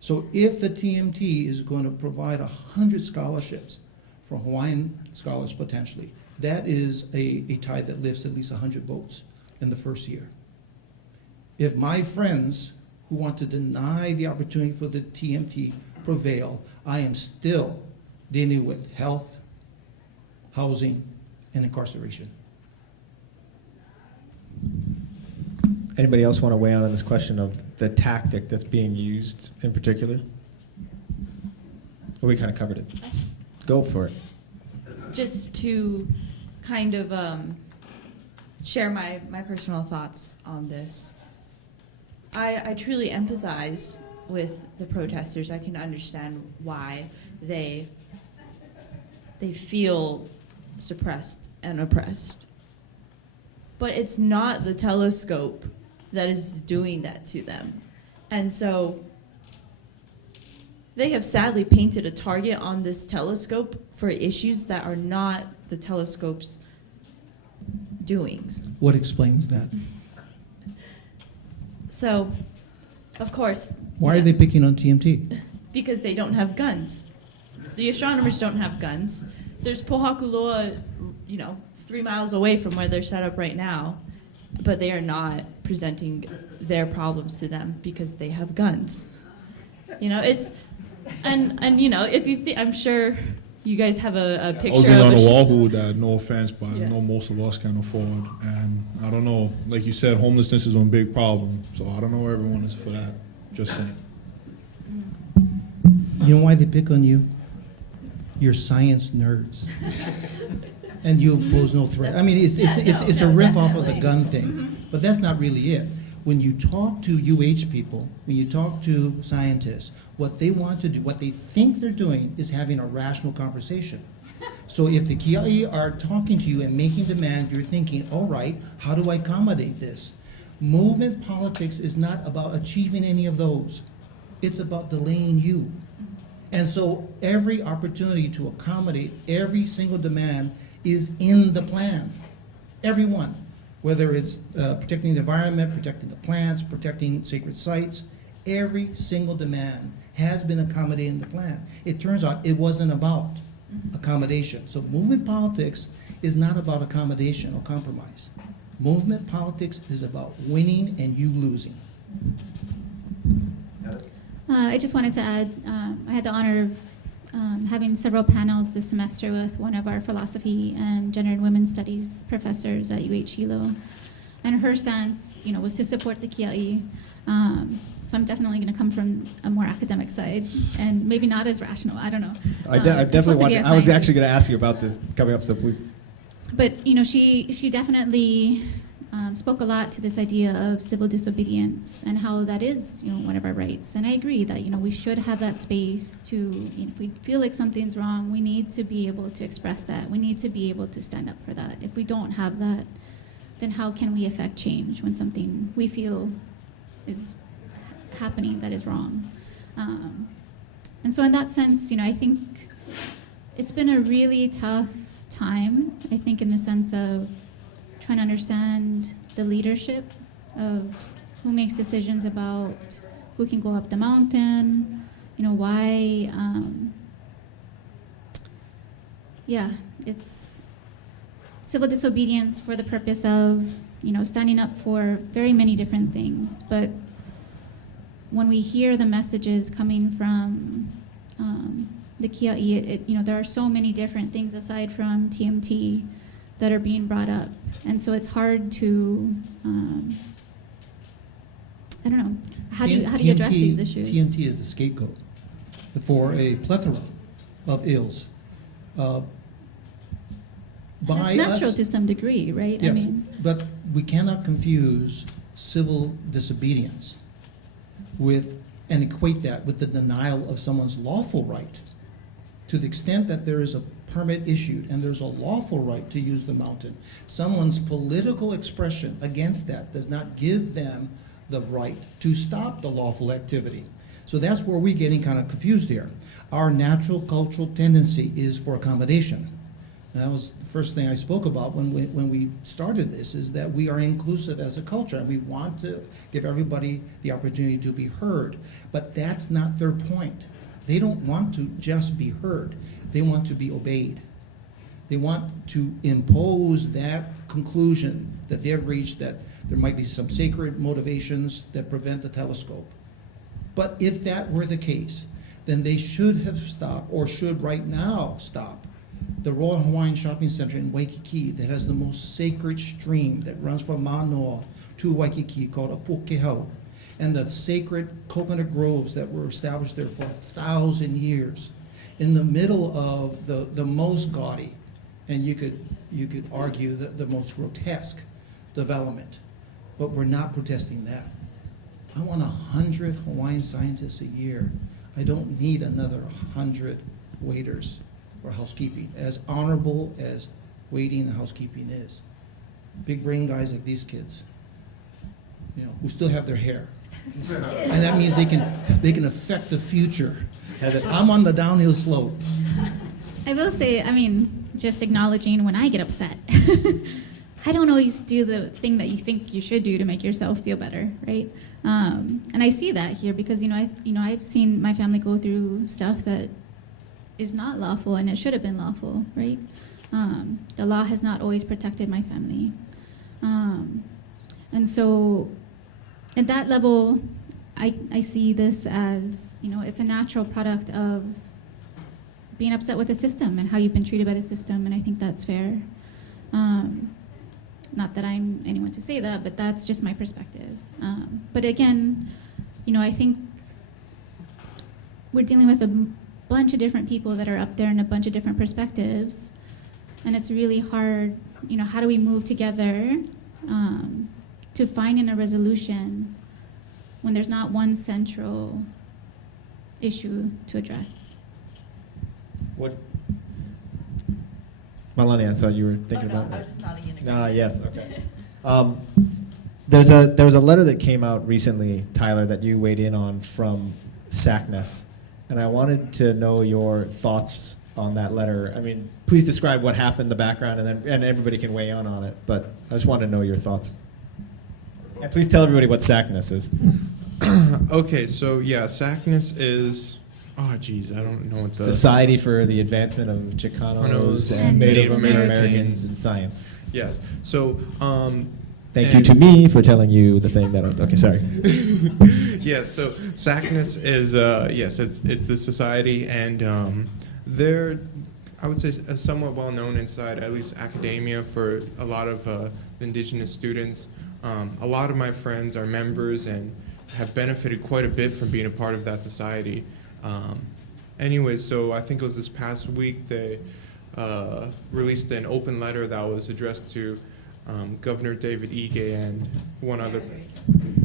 So if the TMT is going to provide 100 scholarships for Hawaiian scholars potentially, that is a tide that lifts at least 100 boats in the first year. If my friends who want to deny the opportunity for the TMT prevail, I am still dealing with health, housing, and incarceration. Anybody else want to weigh in on this question of the tactic that's being used in particular? Well, we kind of covered it. Go for it. Just to kind of share my personal thoughts on this. I truly empathize with the protesters. I can understand why they feel suppressed and oppressed. But it's not the telescope that is doing that to them. And so they have sadly painted a target on this telescope for issues that are not the telescope's doings. What explains that? So, of course, Why are they picking on TMT? because they don't have guns. The astronomers don't have guns. There's Pohakuloa, 3 miles away from where they're set up right now, but they are not presenting their problems to them because they have guns. If you I'm sure you guys have a picture Housing of on a a sh- wall who that, no offense, but I Yeah. know most of us can afford. And I don't know, like you said, homelessness is a big problem. So I don't know where everyone is for that. Just saying. You know why they pick on you? You're science nerds. And you pose no threat. I mean, it's a riff off of the gun thing, but that's not really it. When you talk to UH people, when you talk to scientists, what they want to do, what they think they're doing is having a rational conversation. So if the Kia'i are talking to you and making demands, you're thinking, all right, how do I accommodate this? Movement politics is not about achieving any of those. It's about delaying you. And so every opportunity to accommodate every single demand is in the plan. Every one. Whether it's protecting the environment, protecting the plants, protecting sacred sites, every single demand has been accommodated in the plan. It turns out it wasn't about accommodation. So movement politics is not about accommodation or compromise. Movement politics is about winning and you losing. I just wanted to add, I had the honor of having several panels this semester with one of our philosophy and gender and women's studies professors at UH Hilo. And her stance, was to support the Kia'i. So I'm definitely going to come from a more academic side and maybe not as rational. I don't know. I I'm definitely supposed to want. be a I was scientist. actually going to ask you about this coming up, so please. But she definitely spoke a lot to this idea of civil disobedience and how that is one of our rights. And I agree that we should have that space to if we feel like something's wrong, we need to be able to express that. We need to be able to stand up for that. If we don't have that, then how can we affect change when something we feel is happening that is wrong? And so in that sense, I think it's been a really tough time, I think, in the sense of trying to understand the leadership of who makes decisions about who can go up the mountain, why, it's civil disobedience for the purpose of, standing up for very many different things. But when we hear the messages coming from the Kia'i, there are so many different things aside from TMT that are being brought up. And so it's hard to, I don't know, how do you address these issues? TMT is the scapegoat for a plethora of ills. And that's natural to some degree, right? Yes, but we cannot confuse civil disobedience with and equate that with the denial of someone's lawful right. To the extent that there is a permit issued and there's a lawful right to use the mountain, someone's political expression against that does not give them the right to stop the lawful activity. So that's where we're getting kind of confused here. Our natural cultural tendency is for accommodation. And that was the first thing I spoke about when we started this, is that we are inclusive as a culture and we want to give everybody the opportunity to be heard. But that's not their point. They don't want to just be heard. They want to be obeyed. They want to impose that conclusion that they have reached, that there might be some sacred motivations that prevent the telescope. But if that were the case, then they should have stopped, or should right now stop, the Royal Hawaiian Shopping Center in Waikiki that has the most sacred stream that runs from Mauna to Waikiki called a Pukehau, and the sacred coconut groves that were established there for 1,000 years, in the middle of the most gaudy, and you could argue the most grotesque development. But we're not protesting that. I want 100 Hawaiian scientists a year. I don't need another 100 waiters or housekeeping, as honorable as waiting and housekeeping is. Big brain guys like these kids, who still have their hair. And that means they can affect the future. I'm on the downhill slope. I will say, just acknowledging when I get upset. I don't always do the thing that you think you should do to make yourself feel better, right? And I see that here because I've seen my family go through stuff that is not lawful, and it should have been lawful, right? The law has not always protected my family, and so at that level, I see this as it's a natural product of being upset with the system and how you've been treated by the system, and I think that's fair. Not that I'm anyone to say that, but that's just my perspective. But again, I think we're dealing with a bunch of different people that are up there in a bunch of different perspectives, and it's really hard. How do we move together to find a resolution when there's not one central issue to address? What? Malani, I saw you were thinking about I was just nodding in yes, okay. There was a letter that came out recently, Tyler, that you weighed in on from SACNES, and I wanted to know your thoughts on that letter. Please describe what happened, the background, and everybody can weigh in on it, but I just wanted to know your thoughts. And please tell everybody what SACNES is. Okay, so yeah, SACNES is, I don't know what the... Society for the Advancement of Chicanos and Native Americans in Science. Yes, so... Thank you to me for telling you the thing that... Okay, sorry. Yes, so SACNES is, yes, it's the society, and they're, I would say, somewhat well known inside at least academia for a lot of indigenous students. A lot of my friends are members and have benefited quite a bit from being a part of that society. Anyway, so I think it was this past week they released an open letter that was addressed to Governor David Ige and one other.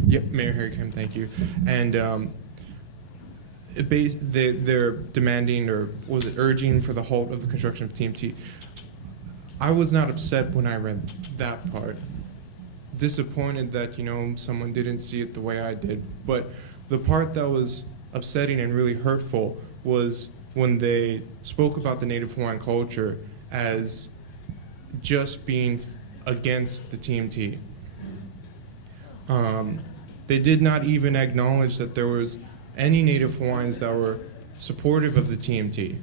Yep, Mayor Harry Kim, thank you. And they're demanding, or was it urging, for the halt of the construction of TMT. I was not upset when I read that part. Disappointed that someone didn't see it the way I did. But the part that was upsetting and really hurtful was when they spoke about the Native Hawaiian culture as just being against the TMT. They did not even acknowledge that there was any Native Hawaiians that were supportive of the TMT.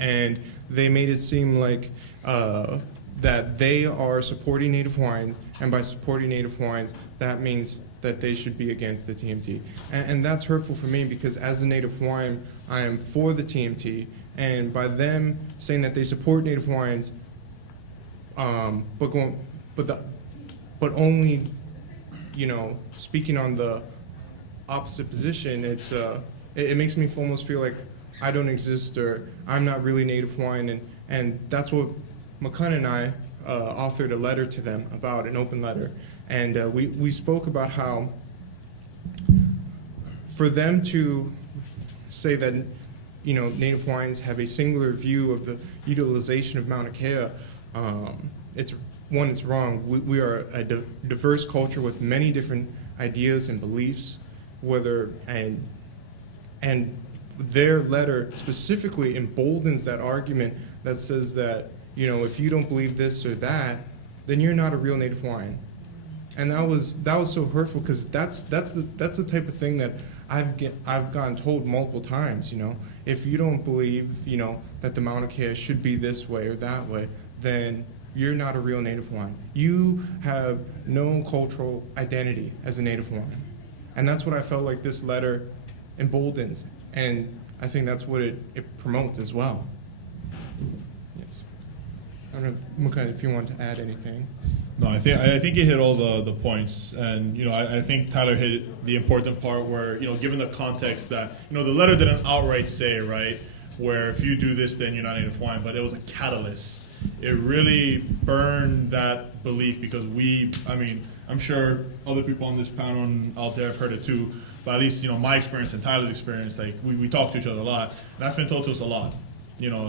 And they made it seem like that they are supporting Native Hawaiians, and by supporting Native Hawaiians, that means that they should be against the TMT. And that's hurtful for me, because as a Native Hawaiian, I am for the TMT, and by them saying that they support Native Hawaiians, but only, speaking on the opposite position, it makes me almost feel like I don't exist, or I'm not really Native Hawaiian, and that's what Makana and I authored a letter to them about, an open letter, and we spoke about how for them to say that Native Hawaiians have a singular view of the utilization of Mauna Kea, it's wrong. We are a diverse culture with many different ideas and beliefs, and their letter specifically emboldens that argument that says that if you don't believe this or that, then you're not a real Native Hawaiian. And that was so hurtful, because that's the type of thing that I've gotten told multiple times. If you don't believe that the Mauna Kea should be this way or that way, then you're not a real Native Hawaiian. You have no cultural identity as a Native Hawaiian. And that's what I felt like this letter emboldens. And I think that's what it promotes as well. Yes. I don't know, Muka, if you want to add anything. No, I think you hit all the points, and I think Tyler hit the important part where given the context that the letter didn't outright say, right, where if you do this then you're not Native Hawaiian, but it was a catalyst. It really burned that belief because I'm sure other people on this panel and out there have heard it too, but at least my experience and Tyler's experience, like we talk to each other a lot, and that's been told to us a lot.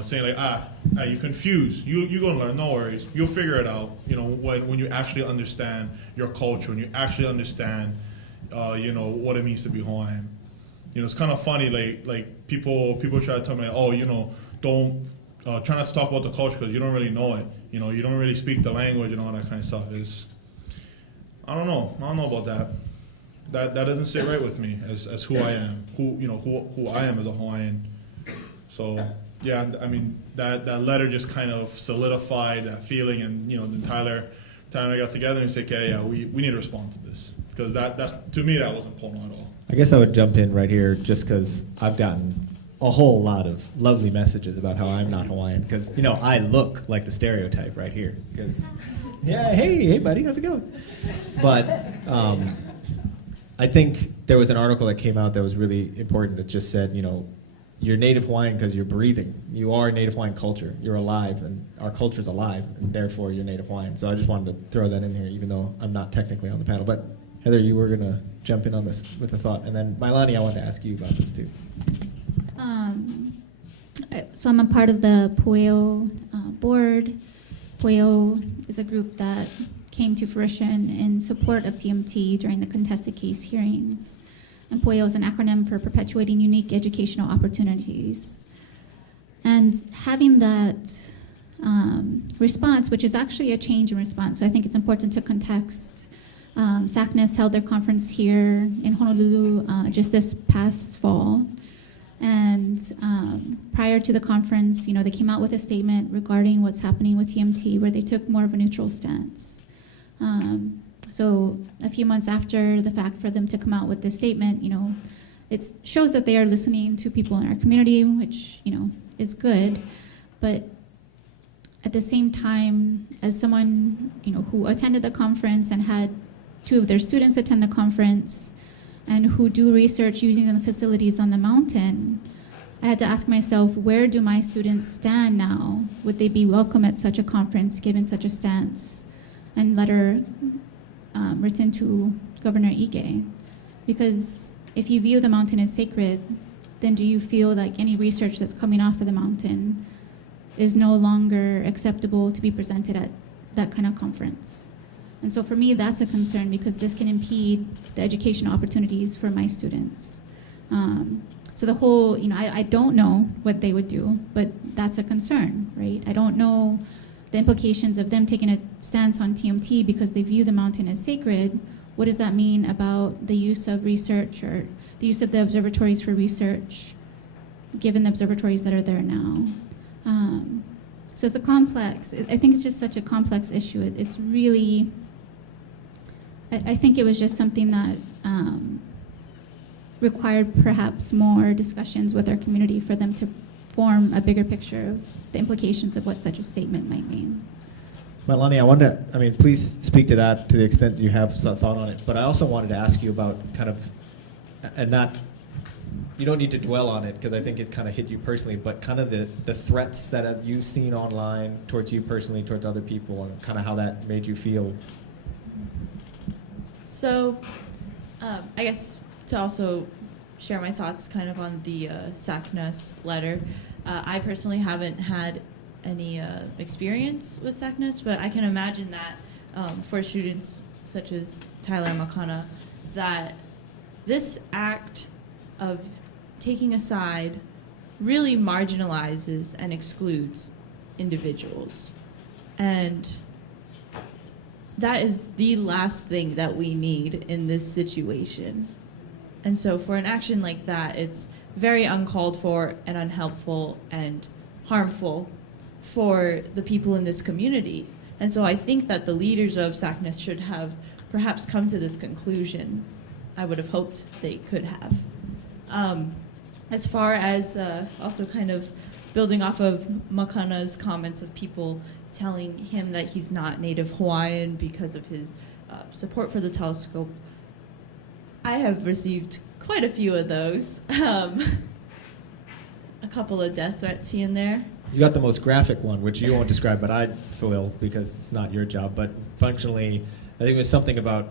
Saying like, you confused. You're gonna learn. No worries. You'll figure it out. When you actually understand your culture, when you actually understand, what it means to be Hawaiian. It's kind of funny. Like people try to tell me, don't try not to talk about the culture because you don't really know it. You don't really speak the language and all that kind of stuff. I don't know about that. That doesn't sit right with me as who I am. Who I am as a Hawaiian. So. Yeah, that letter just kind of solidified that feeling, and then Tyler and I got together and said, okay, yeah, we need to respond to this because that's to me that wasn't Pono at all. I guess I would jump in right here just because I've gotten a whole lot of lovely messages about how I'm not Hawaiian because I look like the stereotype right here. Because hey buddy, how's it going? But I think there was an article that came out that was really important that just said you're Native Hawaiian because you're breathing. You are Native Hawaiian culture. You're alive, and our culture's alive, and therefore you're Native Hawaiian. So I just wanted to throw that in here, even though I'm not technically on the panel. But Heather, you were going to jump in on this with a thought. And then Mailani, I wanted to ask you about this too. So I'm a part of the Pueo board. Pueo is a group that came to fruition in support of TMT during the contested case hearings. And Pueo is an acronym for Perpetuating Unique Educational Opportunities. And having that response, which is actually a change in response, so I think it's important to context. SACNAS held their conference here in Honolulu just this past fall. And prior to the conference, they came out with a statement regarding what's happening with TMT, where they took more of a neutral stance. So a few months after the fact, for them to come out with this statement, it shows that they are listening to people in our community, which, is good. But at the same time, as someone, who attended the conference and had 2 of their students attend the conference and who do research using the facilities on the mountain, I had to ask myself, where do my students stand now? Would they be welcome at such a conference, given such a stance and letter written to Governor Ige? Because if you view the mountain as sacred, then do you feel like any research that's coming off of the mountain is no longer acceptable to be presented at that kind of conference? And so for me, that's a concern because this can impede the educational opportunities for my students. So the whole, I don't know what they would do, but that's a concern, right? I don't know the implications of them taking a stance on TMT because they view the mountain as sacred. What does that mean about the use of research or the use of the observatories for research, given the observatories that are there now? So it's a complex, I think it's just such a complex issue. It's really, I think it was just something that required perhaps more discussions with our community for them to form a bigger picture of the implications of what such a statement might mean. Mailani, please speak to that to the extent you have some thought on it. But I also wanted to ask you about you don't need to dwell on it because I think it kind of hit you personally, but kind of the threats that you've seen online towards you personally, towards other people, and kind of how that made you feel. So, I guess to also share my thoughts kind of on the SACNAS letter. I personally haven't had any experience with SACNAS, but I can imagine that for students such as Tyler and Makana, that this act of taking a side really marginalizes and excludes individuals. And that is the last thing that we need in this situation. And so for an action like that, it's very uncalled for and unhelpful and harmful for the people in this community. And so I think that the leaders of SACNAS should have perhaps come to this conclusion I would have hoped they could have. As far as also kind of building off of Makana's comments of people telling him that he's not Native Hawaiian because of his support for the telescope, I have received quite a few of those. A couple of death threats here and there. You got the most graphic one, which you won't describe, but I will because it's not your job. But functionally, I think it was something about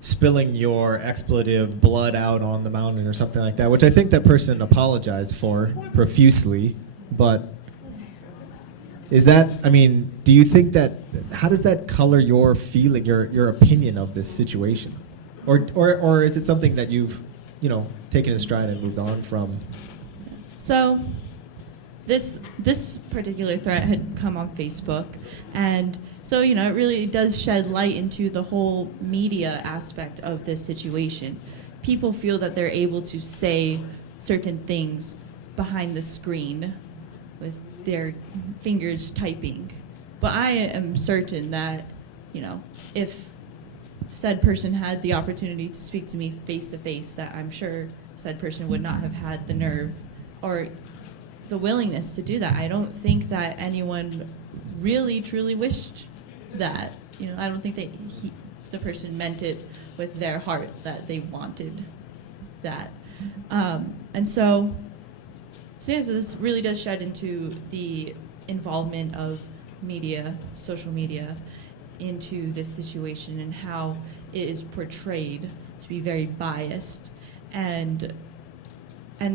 spilling your expletive blood out on the mountain or something like that, which I think that person apologized for profusely. But is that, I mean, do you think that, how does that color your feeling, your opinion of this situation? Or is it something that you've, taken in stride and moved on from? So this particular threat had come on Facebook, and so it really does shed light into the whole media aspect of this situation. People feel that they're able to say certain things behind the screen with their fingers typing, but I am certain that if said person had the opportunity to speak to me face to face, that I'm sure said person would not have had the nerve or the willingness to do that. I don't think that anyone really truly wished that. I don't think that the person meant it with their heart that they wanted that. And so this really does shed into the involvement of media, social media, into this situation and how it is portrayed to be very biased. And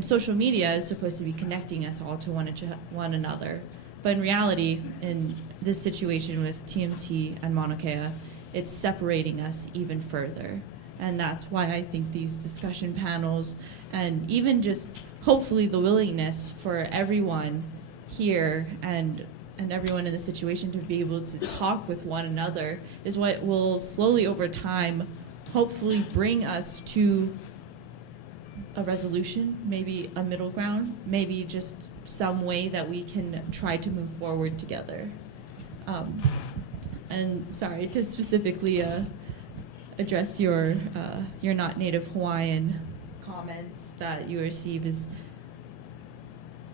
social media is supposed to be connecting us all to one another. But in reality, in this situation with TMT and Mauna Kea, it's separating us even further. And that's why I think these discussion panels and even just hopefully the willingness for everyone here and everyone in the situation to be able to talk with one another is what will slowly over time hopefully bring us to a resolution, maybe a middle ground, maybe just some way that we can try to move forward together. And sorry, to specifically address your not Native Hawaiian comments that you receive is,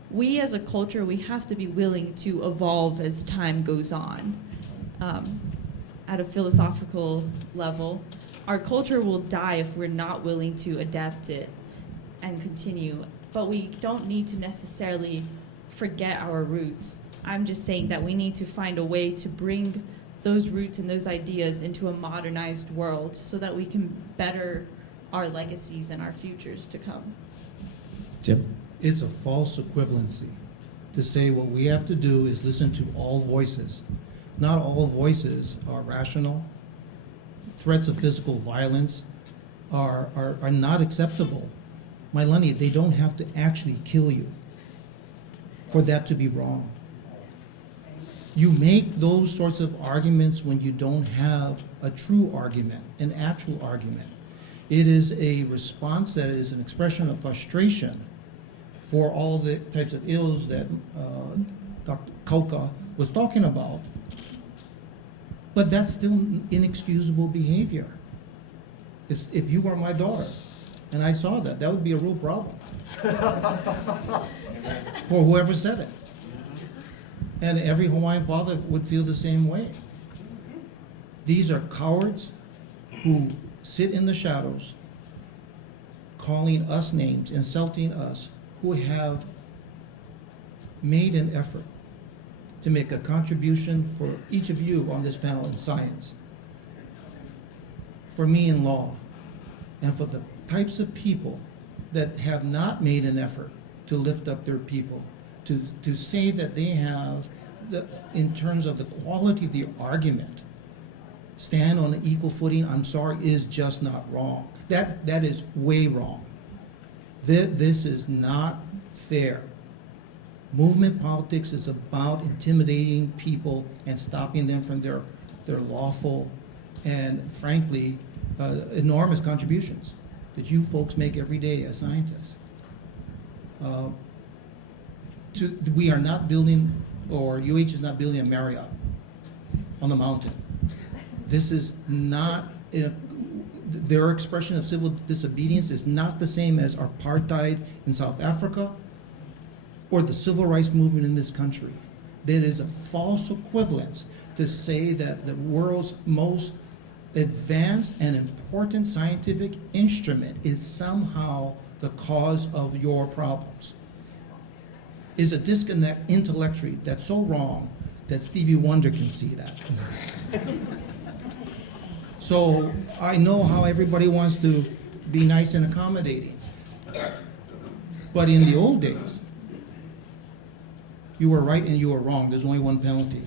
we as a culture, we have to be willing to evolve as time goes on. At a philosophical level, our culture will die if we're not willing to adapt it and continue, but we don't need to necessarily forget our roots. I'm just saying that we need to find a way to bring those roots and those ideas into a modernized world so that we can better our legacies and our futures to come. Jim? It's a false equivalency to say what we have to do is listen to all voices. Not all voices are rational. Threats of physical violence are not acceptable. Mailani, they don't have to actually kill you for that to be wrong. You make those sorts of arguments when you don't have a true argument, an actual argument. It is a response that is an expression of frustration for all the types of ills that Dr. Kauka was talking about. But that's still inexcusable behavior. If you were my daughter, and I saw that would be a real problem for whoever said it. And every Hawaiian father would feel the same way. These are cowards who sit in the shadows, calling us names, insulting us, who have made an effort to make a contribution for each of you on this panel in science, for me in law, and for the types of people that have not made an effort to lift up their people, to say that they have, in terms of the quality of the argument, stand on an equal footing, I'm sorry, is just not wrong. That is way wrong. This is not fair. Movement politics is about intimidating people and stopping them from their lawful and, frankly, enormous contributions that you folks make every day as scientists. We are not building, or UH is not building a Marriott on the mountain. This is not, their expression of civil disobedience is not the same as apartheid in South Africa or the civil rights movement in this country. There is a false equivalence to say that the world's most advanced and important scientific instrument is somehow the cause of your problems. Is a disconnect intellectually that's so wrong that Stevie Wonder can see that. So I know how everybody wants to be nice and accommodating. But in the old days, you were right and you were wrong. There's only one penalty.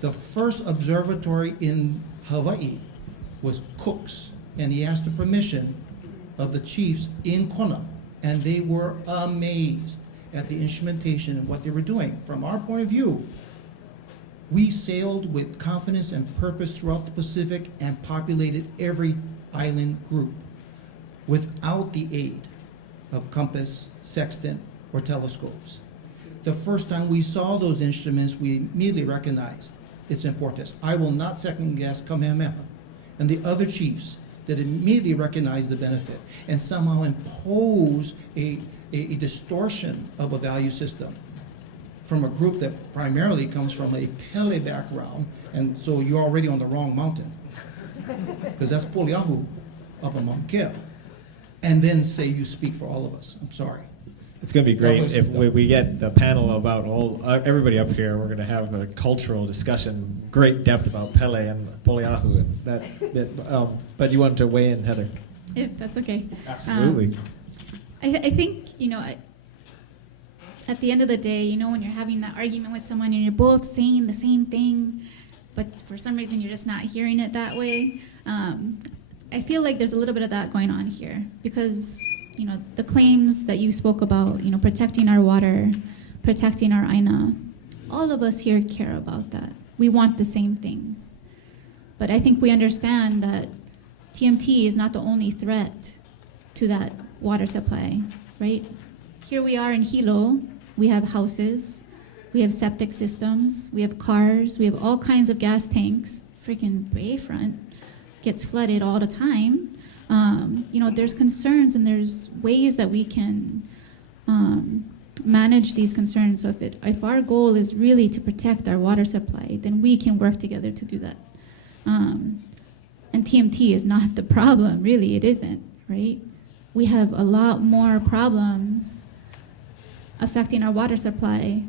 The first observatory in Hawaii was Cook's, and he asked the permission of the chiefs in Kona, and they were amazed at the instrumentation and what they were doing. From our point of view, we sailed with confidence and purpose throughout the Pacific and populated every island group without the aid of compass, sextant, or telescopes. The first time we saw those instruments, we immediately recognized its importance. I will not second guess Kamehameha and the other chiefs that immediately recognized the benefit and somehow impose a distortion of a value system from a group that primarily comes from a Pele background, and so you're already on the wrong mountain, because that's Poliahu up on Mount Kea, and then say you speak for all of us. I'm sorry. It's going to be great was- if we get the panel about everybody up here. We're going to have a cultural discussion, great depth about Pele and Poliahu and that bit. But you wanted to weigh in, Heather? If that's okay. Absolutely. I think, at the end of the day, when you're having that argument with someone and you're both saying the same thing, but for some reason you're just not hearing it that way, I feel like there's a little bit of that going on here because, the claims that you spoke about, protecting our water, protecting our aina, all of us here care about that. We want the same things. But I think we understand that TMT is not the only threat to that water supply, right? Here we are in Hilo, we have houses, we have septic systems, we have cars, we have all kinds of gas tanks. Freaking Bayfront gets flooded all the time. There's concerns and there's ways that we can manage these concerns. So if our goal is really to protect our water supply, then we can work together to do that. And TMT is not the problem, really, it isn't, right? We have a lot more problems affecting our water supply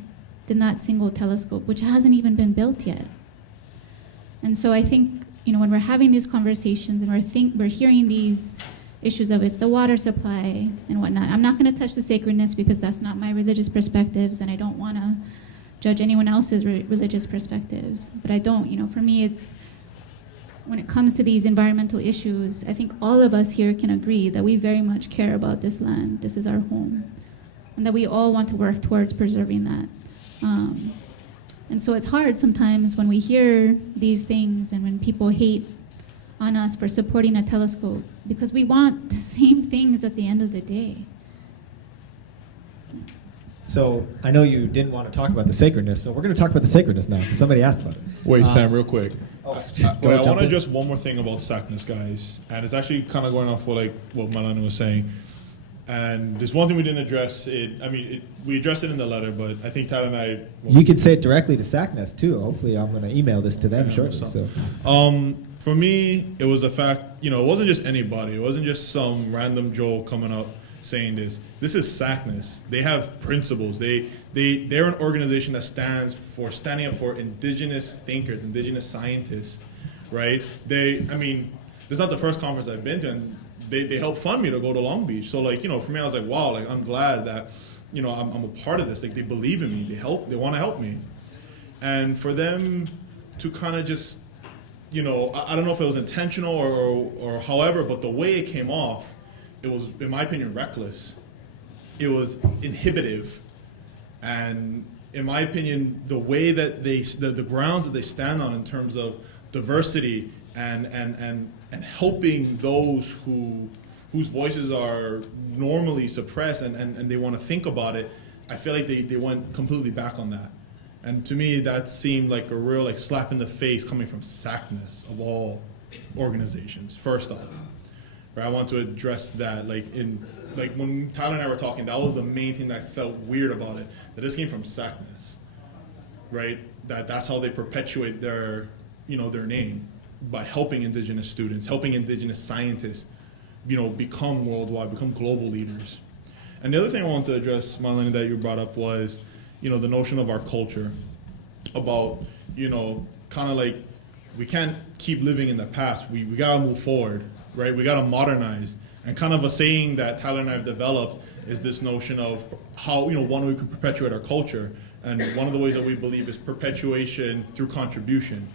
than that single telescope, which hasn't even been built yet. And so I think, when we're having these conversations and we're hearing these issues of it's the water supply and whatnot, I'm not going to touch the sacredness because that's not my religious perspectives, and I don't want to judge anyone else's religious perspectives. But I don't, for me, it's when it comes to these environmental issues, I think all of us here can agree that we very much care about this land. This is our home. And that we all want to work towards preserving that. And so it's hard sometimes when we hear these things and when people hate on us for supporting a telescope because we want the same things at the end of the day. So I know you didn't want to talk about the sacredness, so we're going to talk about the sacredness now. Somebody asked about it. Wait, Sam, real quick. Go I ahead, want jump to in. address one more thing about Sackness, guys, and it's actually kind of going off what Melanie was saying. And there's one thing we didn't address. We addressed it in the letter, but I think Tad and I. You could say it directly to SACNES too. Hopefully, I'm going to email this to them shortly. So, for me, it was a fact. It wasn't just anybody. It wasn't just some random Joe coming up saying this. This is SACNES. They have principles. They're an organization that standing up for indigenous thinkers, indigenous scientists, right? This is not the first conference I've been to, and they helped fund me to go to Long Beach. So for me, I was like, wow, I'm glad that I'm a part of this. They believe in me. They want to help me, and for them to kind of just I don't know if it was intentional or however, but the way it came off, it was, in my opinion, reckless. It was inhibitive, and in my opinion, the way that the grounds that they stand on in terms of diversity and helping those whose voices are normally suppressed and they want to think about it, I feel like they went completely back on that. And to me, that seemed like a real slap in the face coming from SACNES of all organizations, first off. right? I want to address that. Like when Tyler and I were talking, that was the main thing that felt weird about it. That this came from SACNAS, right? That's how they perpetuate their name, by helping indigenous students, helping indigenous scientists, become worldwide, become global leaders. And the other thing I want to address, Marlene, that you brought up was, the notion of our culture, about, kind of like, we can't keep living in the past. We gotta move forward, right? We gotta modernize. And kind of a saying that Tyler and I have developed is this notion of how, one way we can perpetuate our culture. And one of the ways that we believe is perpetuation through contribution,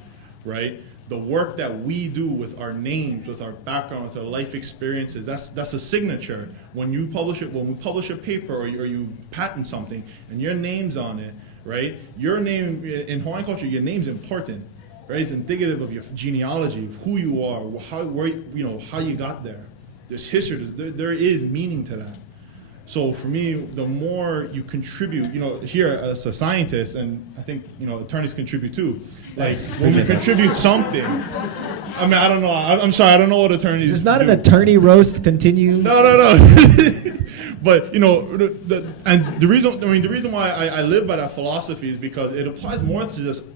right? The work that we do with our names, with our background, with our life experiences, that's a signature. When we publish a paper or you patent something and your name's on it, right? Your name, in Hawaiian culture, your name's important, right? It's indicative of your genealogy, of who you are, how you got there. There's history, there is meaning to that. So for me, the more you contribute, here as a scientist, and I think, attorneys contribute too, like when we contribute something, I mean, I don't know, I'm sorry, I don't know what attorneys This is not do. an attorney roast. Continue. No. But, the reason why I live by that philosophy is because it applies more to just,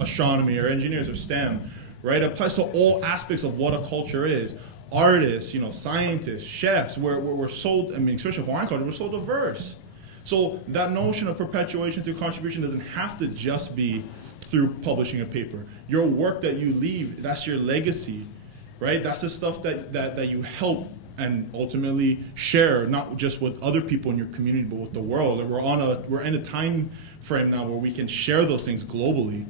astronomy or engineers or STEM, right? It applies to all aspects of what a culture is. Artists, scientists, chefs, we're so, especially Hawaiian culture, we're so diverse. So that notion of perpetuation through contribution doesn't have to just be through publishing a paper. Your work that you leave, that's your legacy, right? That's the stuff that you help and ultimately share, not just with other people in your community, but with the world. And we're in a time frame now where we can share those things globally.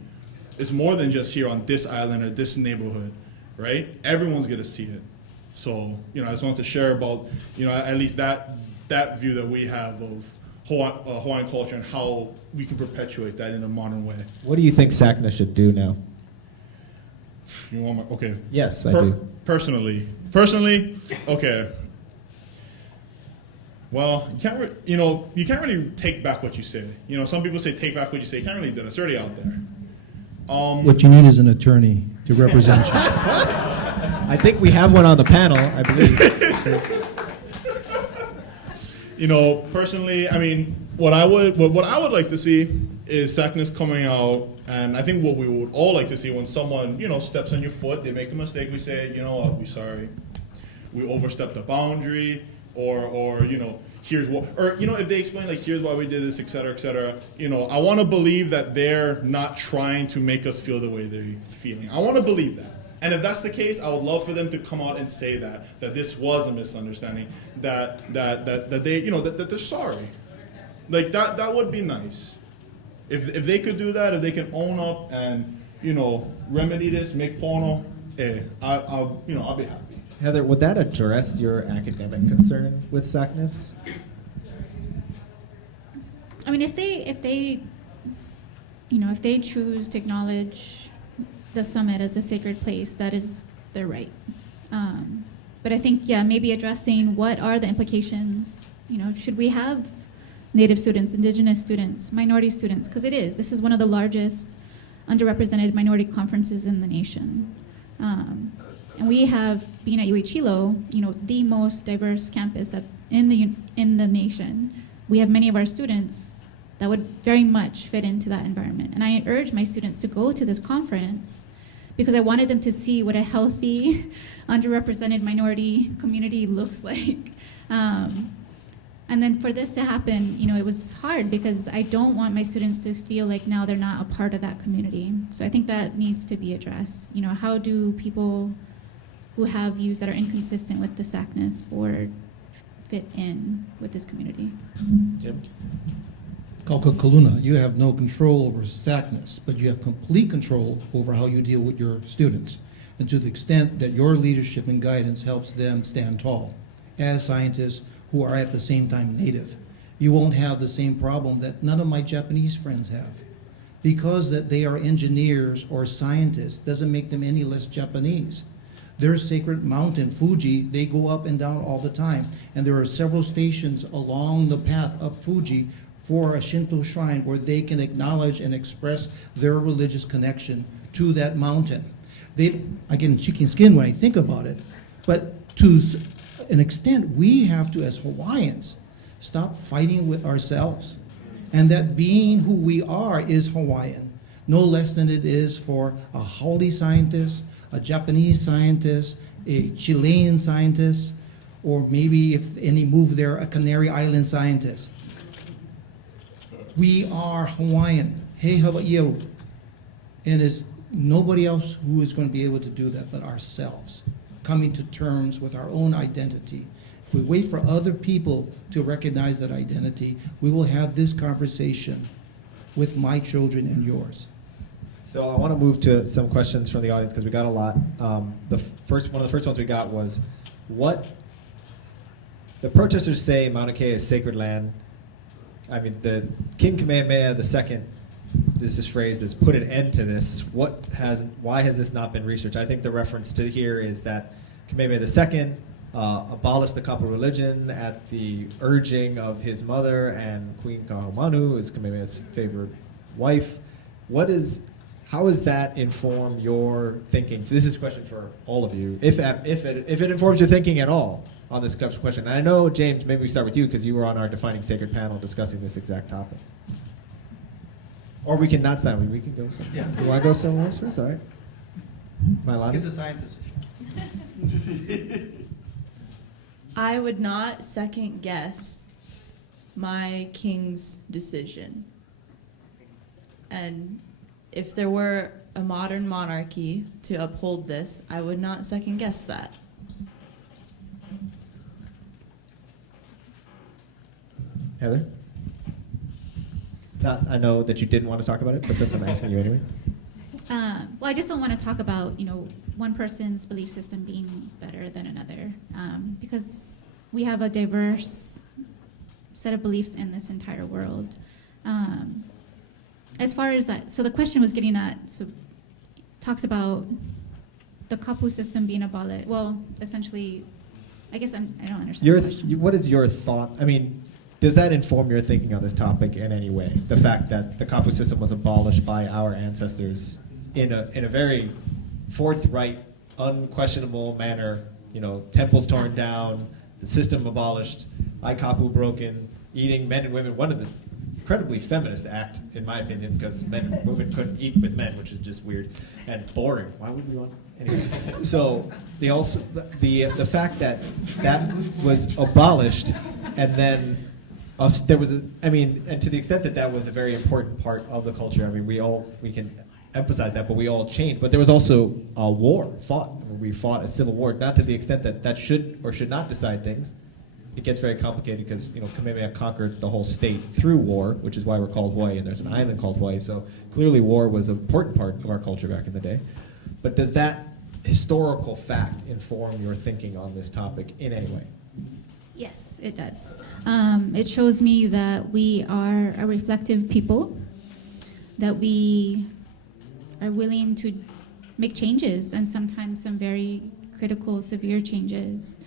It's more than just here on this island or this neighborhood, right? Everyone's gonna see it. So, I just wanted to share about, at least that view that we have of Hawaiian culture and how we can perpetuate that in a modern way. What do you think SACNA should do now? You want my, okay. Yes, I do. Personally, okay. Well, you can't really take back what you say. Some people say take back what you say. You can't really do that. It's already out there. What you need is an attorney to represent you. I think we have one on the panel, I believe. Personally, I mean, what I would like to see is SACNAS coming out, and I think what we would all like to see when someone, steps on your foot, they make a mistake, we say, we're sorry, we overstepped the boundary, or here's what, or if they explain like here's why we did this, et cetera, I want to believe that they're not trying to make us feel the way they're feeling. I want to believe that. And if that's the case, I would love for them to come out and say that this was a misunderstanding, that they, that they're sorry. Like that would be nice. If they could do that, if they can own up and, remedy this, make pono, I'll be happy. Heather, would that address your academic concern with SACNAS? I mean, if they choose to acknowledge the summit as a sacred place, that is their right. But I think, maybe addressing what are the implications. Should we have Native students, Indigenous students, minority students? Because this is one of the largest underrepresented minority conferences in the nation. And we have, being at UH Hilo, the most diverse campus in the nation. We have many of our students that would very much fit into that environment. And I urge my students to go to this conference because I wanted them to see what a healthy, underrepresented minority community looks like. And then for this to happen, it was hard because I don't want my students to feel like now they're not a part of that community. So I think that needs to be addressed. How do people who have views that are inconsistent with the SACNAS board fit in with this community? Jim? Kaluna, you have no control over SACNAS, but you have complete control over how you deal with your students, and to the extent that your leadership and guidance helps them stand tall as scientists who are at the same time Native. You won't have the same problem that none of my Japanese friends have. Because that they are engineers or scientists doesn't make them any less Japanese. Their sacred mountain, Fuji, they go up and down all the time. And there are several stations along the path up Fuji for a Shinto shrine where they can acknowledge and express their religious connection to that mountain. I get chicken skin when I think about it, but to an extent, we have to, as Hawaiians, stop fighting with ourselves. And that being who we are is Hawaiian, no less than it is for a Haole scientist, a Japanese scientist, a Chilean scientist, or maybe if any move there, a Canary Island scientist. We are Hawaiian. He Hawaii'u. And it's nobody else who is going to be able to do that but ourselves, coming to terms with our own identity. If we wait for other people to recognize that identity, we will have this conversation with my children and yours. So I want to move to some questions from the audience because we got a lot. One of the first ones we got was, what the protesters say Mauna Kea is sacred land. I mean, the King Kamehameha II, this is phrased as put an end to this. Why has this not been researched? I think the reference to here is that Kamehameha II abolished the Kapu religion at the urging of his mother and Queen Kaahumanu, is Kamehameha's favorite wife. How does that inform your thinking? So this is a question for all of you, if it informs your thinking at all on this question. And I know, James, maybe we start with you because you were on our Defining Sacred panel discussing this exact topic. Or we can not start. We can go somewhere. Yeah. You want to go somewhere else first? All right. Mailani? Give the scientist. I would not second guess my king's decision. And if there were a modern monarchy to uphold this, I would not second guess that. Heather? I know that you didn't want to talk about it, but since I'm asking you anyway. Well, I just don't want to talk about, one person's belief system being better than another, because we have a diverse set of beliefs in this entire world. As far as that, so the question was getting at, talks about the kapu system being abolished. Well, essentially, I guess I don't understand the question. What is your thought? I mean, does that inform your thinking on this topic in any way? The fact that the kapu system was abolished by our ancestors in a very forthright, unquestionable manner. Temples torn down, the system abolished, kapu broken, eating men and women. One of the incredibly feminist act, in my opinion, because men and women couldn't eat with men, which is just weird and boring. Why wouldn't you want? Anyway, so the fact that was abolished, and then and to the extent that was a very important part of the culture. I mean, we can emphasize that, but we all changed. But there was also a war fought. We fought a civil war, not to the extent that should or should not decide things. It gets very complicated because Kamehameha conquered the whole state through war, which is why we're called Hawaii, and there's an island called Hawaii. So clearly, war was an important part of our culture back in the day. But does that historical fact inform your thinking on this topic in any way? Yes, it does. It shows me that we are a reflective people, that we are willing to make changes, and sometimes some very critical, severe changes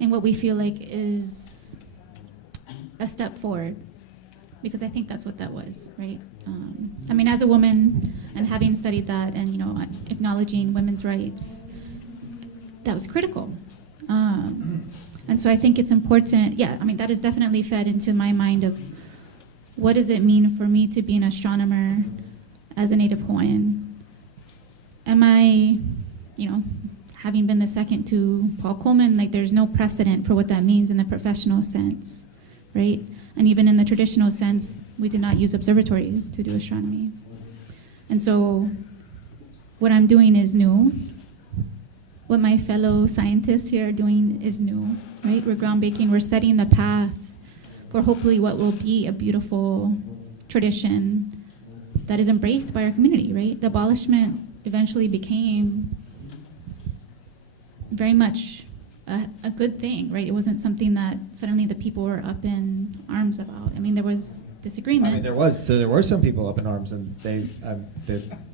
in what we feel like is a step forward, because I think that's what that was, right? As a woman, and having studied that, and acknowledging women's rights, that was critical. And so I think it's important, that is definitely fed into my mind of what does it mean for me to be an astronomer as a Native Hawaiian? Am I, having been the second to Paul Coleman, there's no precedent for what that means in the professional sense, right? And even in the traditional sense, we did not use observatories to do astronomy. And so what I'm doing is new. What my fellow scientists here are doing is new, right? We're groundbreaking. We're setting the path for hopefully what will be a beautiful tradition that is embraced by our community, right? The abolishment eventually became very much a good thing, right? It wasn't something that suddenly the people were up in arms about. There was disagreement. There were some people up in arms, and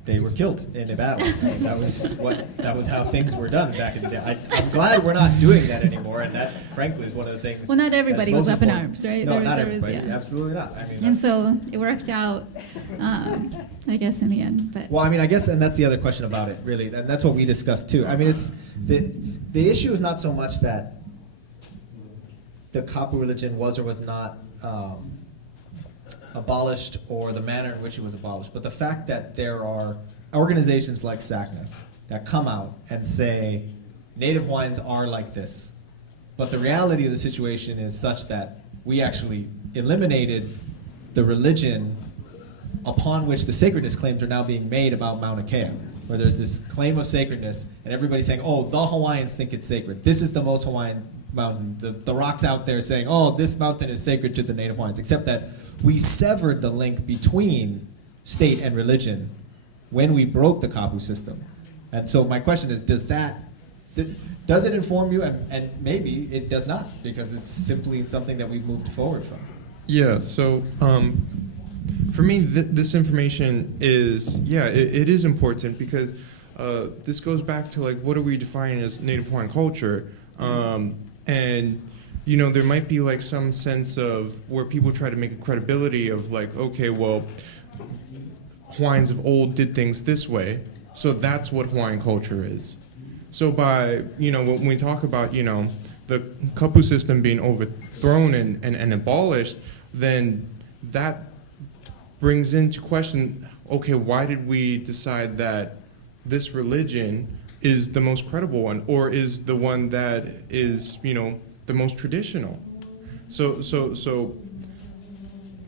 they were killed in a battle. That was how things were done back in the day. I'm glad we're not doing that anymore, and that, frankly, is one of the things. Well, not everybody was up in arms, right? No, not everybody. Absolutely not. And so it worked out, I guess, in the end. But well, I guess, and that's the other question about it, really, and that's what we discussed too. the issue is not so much that the Kapu religion was or was not abolished, or the manner in which it was abolished, but the fact that there are organizations like SACNAS that come out and say Native Hawaiians are like this, but the reality of the situation is such that we actually eliminated the religion upon which the sacredness claims are now being made about Mauna Kea, where there's this claim of sacredness and everybody's saying, oh, the Hawaiians think it's sacred. This is the most Hawaiian mountain. The rocks out there saying, oh, this mountain is sacred to the Native Hawaiians, except that we severed the link between state and religion when we broke the Kapu system. And so my question is, does it inform you? And maybe it does not, because it's simply something that we've moved forward from. Yeah, so for me, this information is, it is important, because this goes back to, like, what are we defining as Native Hawaiian culture? And, you know, there might be, like, some sense of where people try to make a credibility of, like, okay, well, Hawaiians of old did things this way, so that's what Hawaiian culture is. So by, you know, when we talk about, you know, the kapu system being overthrown and abolished, then that brings into question, okay, why did we decide that this religion is the most credible one, or is the one that is, you know, the most traditional? So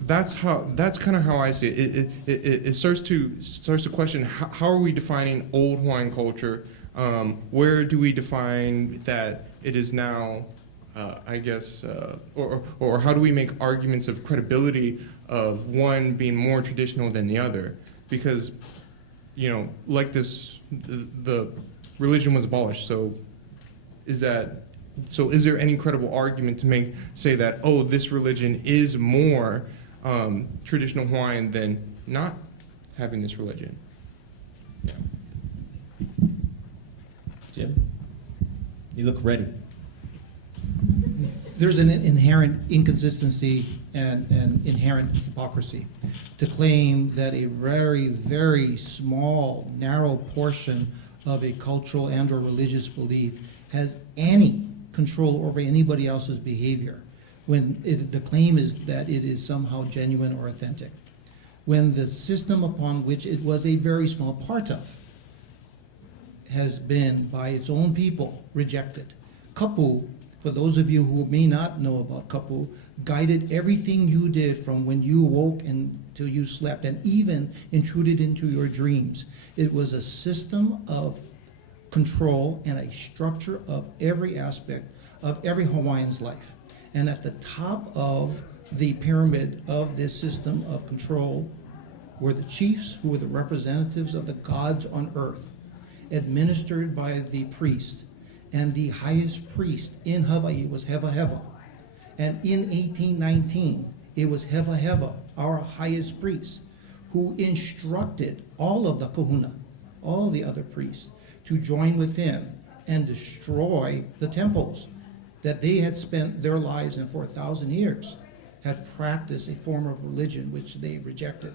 that's kind of how I see it. It starts to question, how are we defining old Hawaiian culture? Where do we define that it is now, I guess, or how do we make arguments of credibility of one being more traditional than the other? Because, you know, like this, the religion was abolished. So is there any credible argument to say that, oh, this religion is more traditional Hawaiian than not having this religion? Yeah. Jim, you look ready. There's an inherent inconsistency and inherent hypocrisy to claim that a very, very small, narrow portion of a cultural and or religious belief has any control over anybody else's behavior, when the claim is that it is somehow genuine or authentic, when the system upon which it was a very small part of has been, by its own people, rejected. Kapu, for those of you who may not know about kapu, guided everything you did from when you awoke until you slept, and even intruded into your dreams. It was a system of control and a structure of every aspect of every Hawaiian's life. And at the top of the pyramid of this system of control were the chiefs, who were the representatives of the gods on earth, administered by the priest. And the highest priest in Hawaii was Hewa Hewa. And in 1819, it was Hewa Hewa, our highest priest, who instructed all of the kahuna, all the other priests, to join with him and destroy the temples that they had spent their lives in for 1,000 years, had practiced a form of religion which they rejected.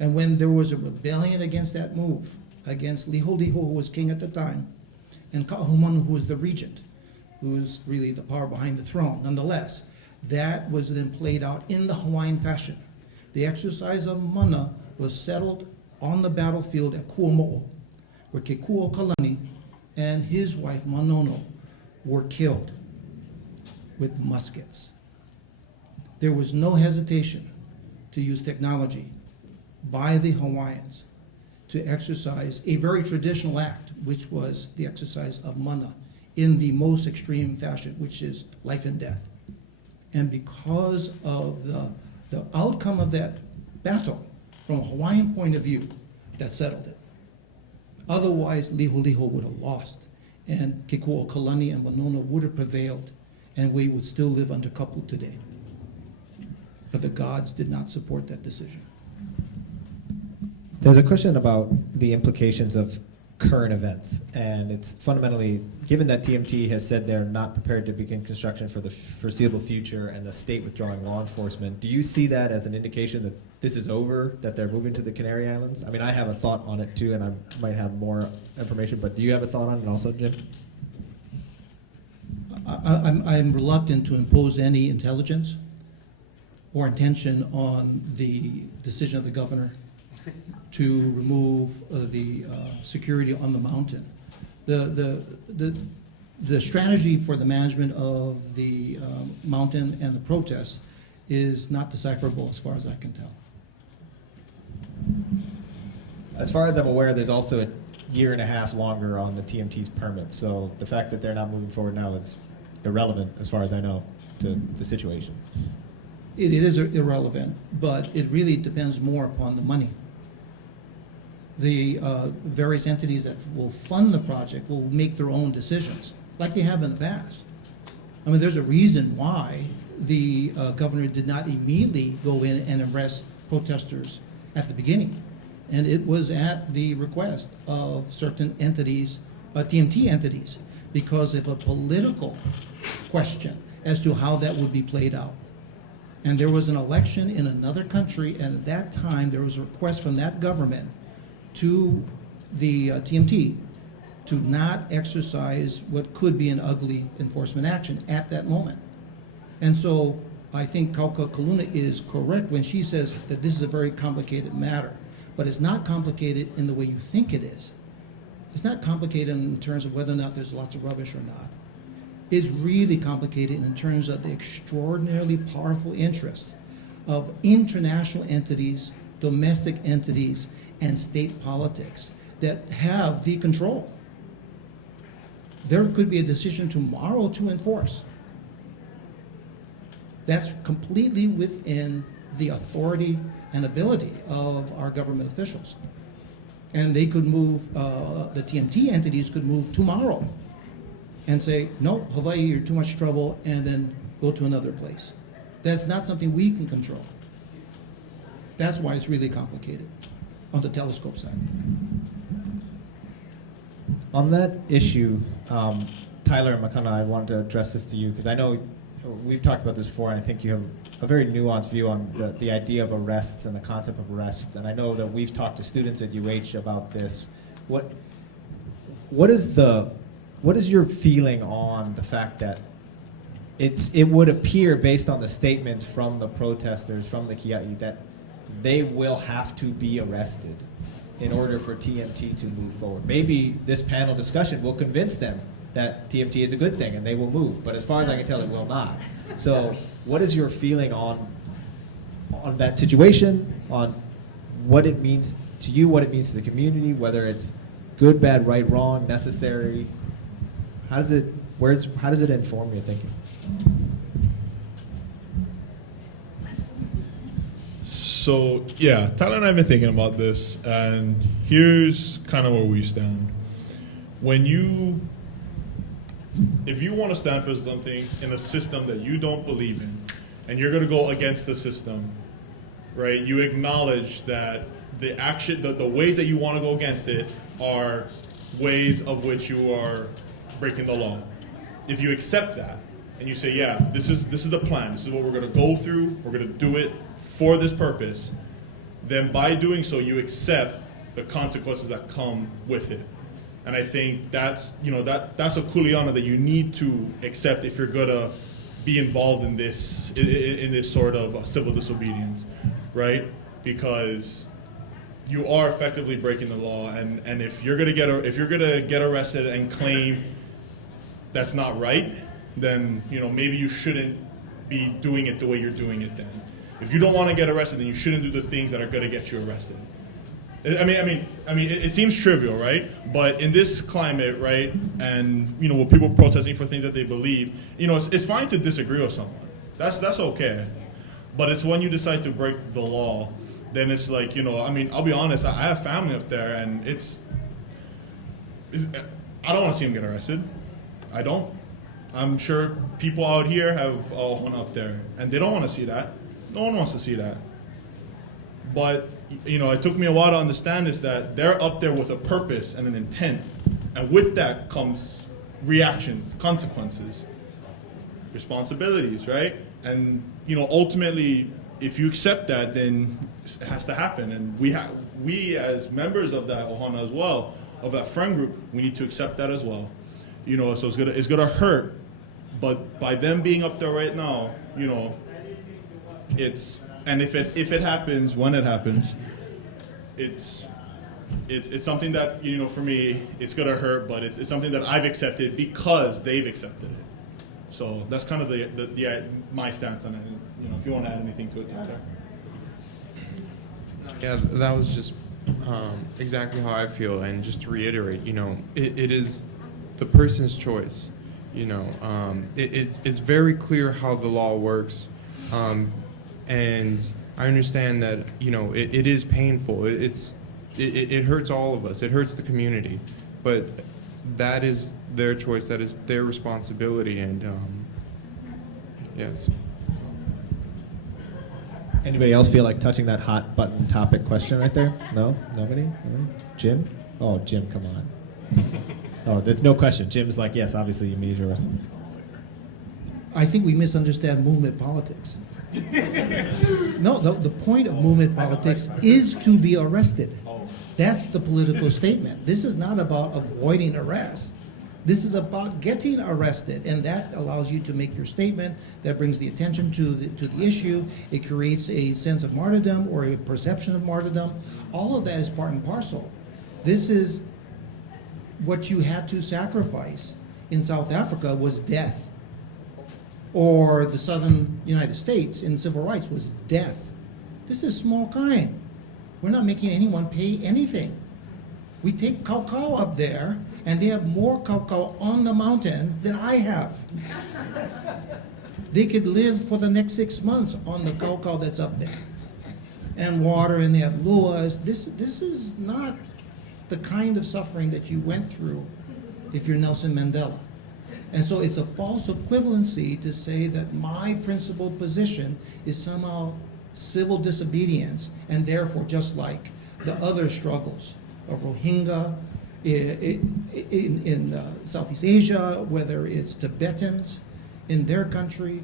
And when there was a rebellion against that move, against Liho Liho, who was king at the time, and Ka'ahumanu, who was the regent, who was really the power behind the throne. Nonetheless, that was then played out in the Hawaiian fashion. The exercise of mana was settled on the battlefield at Kuomo'o, where Kekuo Kalani and his wife Manono were killed with muskets. There was no hesitation to use technology by the Hawaiians to exercise a very traditional act, which was the exercise of mana in the most extreme fashion, which is life and death. And because of the outcome of that battle, from a Hawaiian point of view, that settled it. Otherwise, Liho Liho would have lost, and Kekuo Kalani and Manono would have prevailed, and we would still live under kapu today. But the gods did not support that decision. There's a question about the implications of current events, and it's fundamentally, given that TMT has said they're not prepared to begin construction for the foreseeable future and the state withdrawing law enforcement, do you see that as an indication that this is over, that they're moving to the Canary Islands? I mean, I have a thought on it too, and I might have more information, but do you have a thought on it also, Jim? I'm reluctant to impose any intelligence or intention on the decision of the governor to remove the security on the mountain. The strategy for the management of the mountain and the protests is not decipherable as far as I can tell. As far as I'm aware, there's also a year and a half longer on the TMT's permit. So the fact that they're not moving forward now is irrelevant, as far as I know, to the situation. It is irrelevant, but it really depends more upon the money. The various entities that will fund the project will make their own decisions, like they have in the past. I mean, there's a reason why the governor did not immediately go in and arrest protesters at the beginning. And it was at the request of certain entities, TMT entities, because of a political question as to how that would be played out. And there was an election in another country, and at that time there was a request from that government to the TMT to not exercise what could be an ugly enforcement action at that moment. And so I think Kauka Kaluna is correct when she says that this is a very complicated matter, but it's not complicated in the way you think it is. It's not complicated in terms of whether or not there's lots of rubbish or not. It's really complicated in terms of the extraordinarily powerful interest of international entities, domestic entities, and state politics that have the control. There could be a decision tomorrow to enforce. That's completely within the authority and ability of our government officials. And they could move, the TMT entities could move tomorrow and say, no, Hawaii, you're too much trouble, and then go to another place. That's not something we can control. That's why it's really complicated on the telescope side. On that issue, Tyler and Makana, I wanted to address this to you because I know we've talked about this before, and I think you have a very nuanced view on the idea of arrests and the concept of arrests. And I know that we've talked to students at UH about this. What is your feeling on the fact that it would appear, based on the statements from the protesters, from the Kia'i, that they will have to be arrested in order for TMT to move forward? Maybe this panel discussion will convince them that TMT is a good thing and they will move, but as far as I can tell, it will not. So what is your feeling on that situation, on what it means to you, what it means to the community, whether it's good, bad, right, wrong, necessary? How does it inform your thinking? So yeah, Tyler and I have been thinking about this, and here's kind of where we stand. If you want to stand for something in a system that you don't believe in, and you're going to go against the system, right? You acknowledge that the action, the ways that you want to go against it are ways of which you are breaking the law. If you accept that and you say, yeah, this is the plan, this is what we're going to go through, we're going to do it for this purpose, then by doing so you accept the consequences that come with it. And I think that's a kuleana that you need to accept if you're going to be involved in this sort of civil disobedience, right? Because you are effectively breaking the law, and if you're gonna get arrested and claim that's not right, then maybe you shouldn't be doing it the way you're doing it. Then, if you don't want to get arrested, then you shouldn't do the things that are gonna get you arrested. I mean, it seems trivial, right? But in this climate, right, and with people protesting for things that they believe, it's fine to disagree with someone. That's okay. But it's when you decide to break the law, then it's like, I'll be honest, I have family up there, and I don't want to see them get arrested. I don't. I'm sure people out here have one up there, and they don't want to see that. No one wants to see that. But, it took me a while to understand is that they're up there with a purpose and an intent, and with that comes reactions, consequences, responsibilities, right? And, ultimately, if you accept that, then it has to happen. And we as members of that ohana as well, of that friend group, we need to accept that as well. So it's gonna hurt, But by them being up there right now, you know, and if it happens, when it happens, it's something that, you know, for me, it's gonna hurt, but it's something that I've accepted because they've accepted it. So that's kind of my stance on it. You know, if you want to add anything to it, Tyler. Yeah, that was just exactly how I feel. And just to reiterate, you know, it is the person's choice. You know, it's very clear how the law works, and I understand that, you know, it is painful. It hurts all of us. It hurts the community, but that is their choice. That is their responsibility, and yes. Anybody else feel like touching that hot button topic question right there? No? Nobody? Jim? Oh, Jim, come on. Oh, there's no question. Jim's like, yes, obviously you need to arrest him. I think we misunderstand movement politics. No, the point of movement politics is to be arrested. That's the political statement. This is not about avoiding arrest. This is about getting arrested, and that allows you to make your statement. That brings the attention to the issue. It creates a sense of martyrdom or a perception of martyrdom. All of that is part and parcel. This is what you had to sacrifice in South Africa was death, or the southern United States in civil rights was death. This is small kind. We're not making anyone pay anything. We take cacao up there, and they have more cacao on the mountain than I have. They could live for the next 6 months on the cacao that's up there. And water, and they have luas. This is not the kind of suffering that you went through if you're Nelson Mandela. And so it's a false equivalency to say that my principled position is somehow civil disobedience, and therefore just like the other struggles of Rohingya in Southeast Asia, whether it's Tibetans in their country,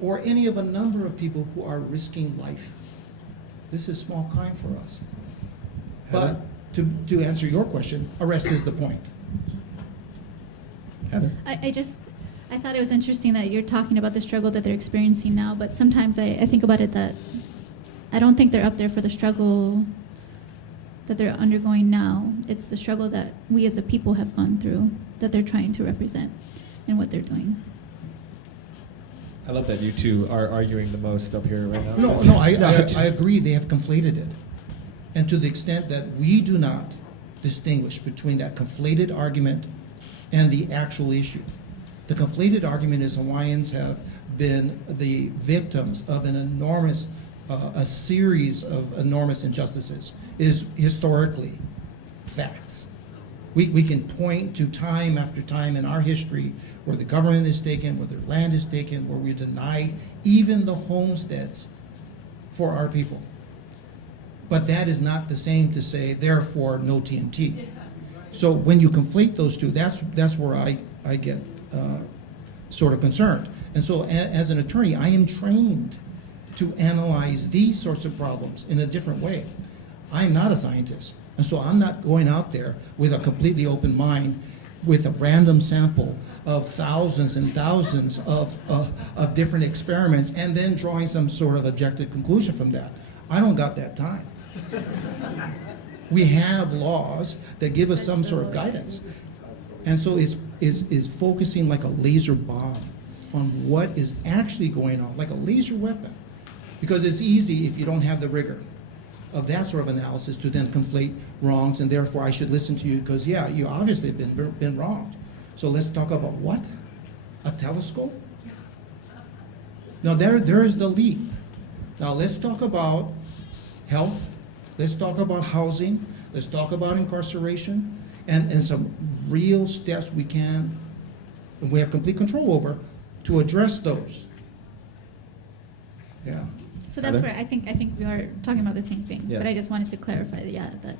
or any of a number of people who are risking life. This is small kind for us. But to answer your question, arrest is the point. Heather? I thought it was interesting that you're talking about the struggle that they're experiencing now, but sometimes I think about it that I don't think they're up there for the struggle that they're undergoing now. It's the struggle that we as a people have gone through that they're trying to represent in what they're doing. I love that you two are arguing the most up here right now. No, I agree. They have conflated it. And to the extent that we do not distinguish between that conflated argument and the actual issue. The conflated argument is Hawaiians have been the victims of an enormous, a series of enormous injustices. It is historically facts. We can point to time after time in our history where the government is taken, where their land is taken, where we're denied even the homesteads for our people. But that is not the same to say, therefore, no TMT. So when you conflate those two, that's where I get sort of concerned. And so as an attorney, I am trained to analyze these sorts of problems in a different way. I am not a scientist. And so I'm not going out there with a completely open mind with a random sample of thousands and thousands of different experiments and then drawing some sort of objective conclusion from that. I don't got that time. We have laws that give us some sort of guidance. And so it's focusing like a laser bomb on what is actually going on, like a laser weapon. Because it's easy if you don't have the rigor of that sort of analysis to then conflate wrongs, and therefore I should listen to you because, yeah, you obviously have been wronged. So let's talk about what? A telescope? Now there is the leap. Now let's talk about health. Let's talk about housing. Let's talk about incarceration and some real steps we have complete control over to address those. Yeah. So that's where I think we are talking about the same thing. Yeah. But I just wanted to clarify that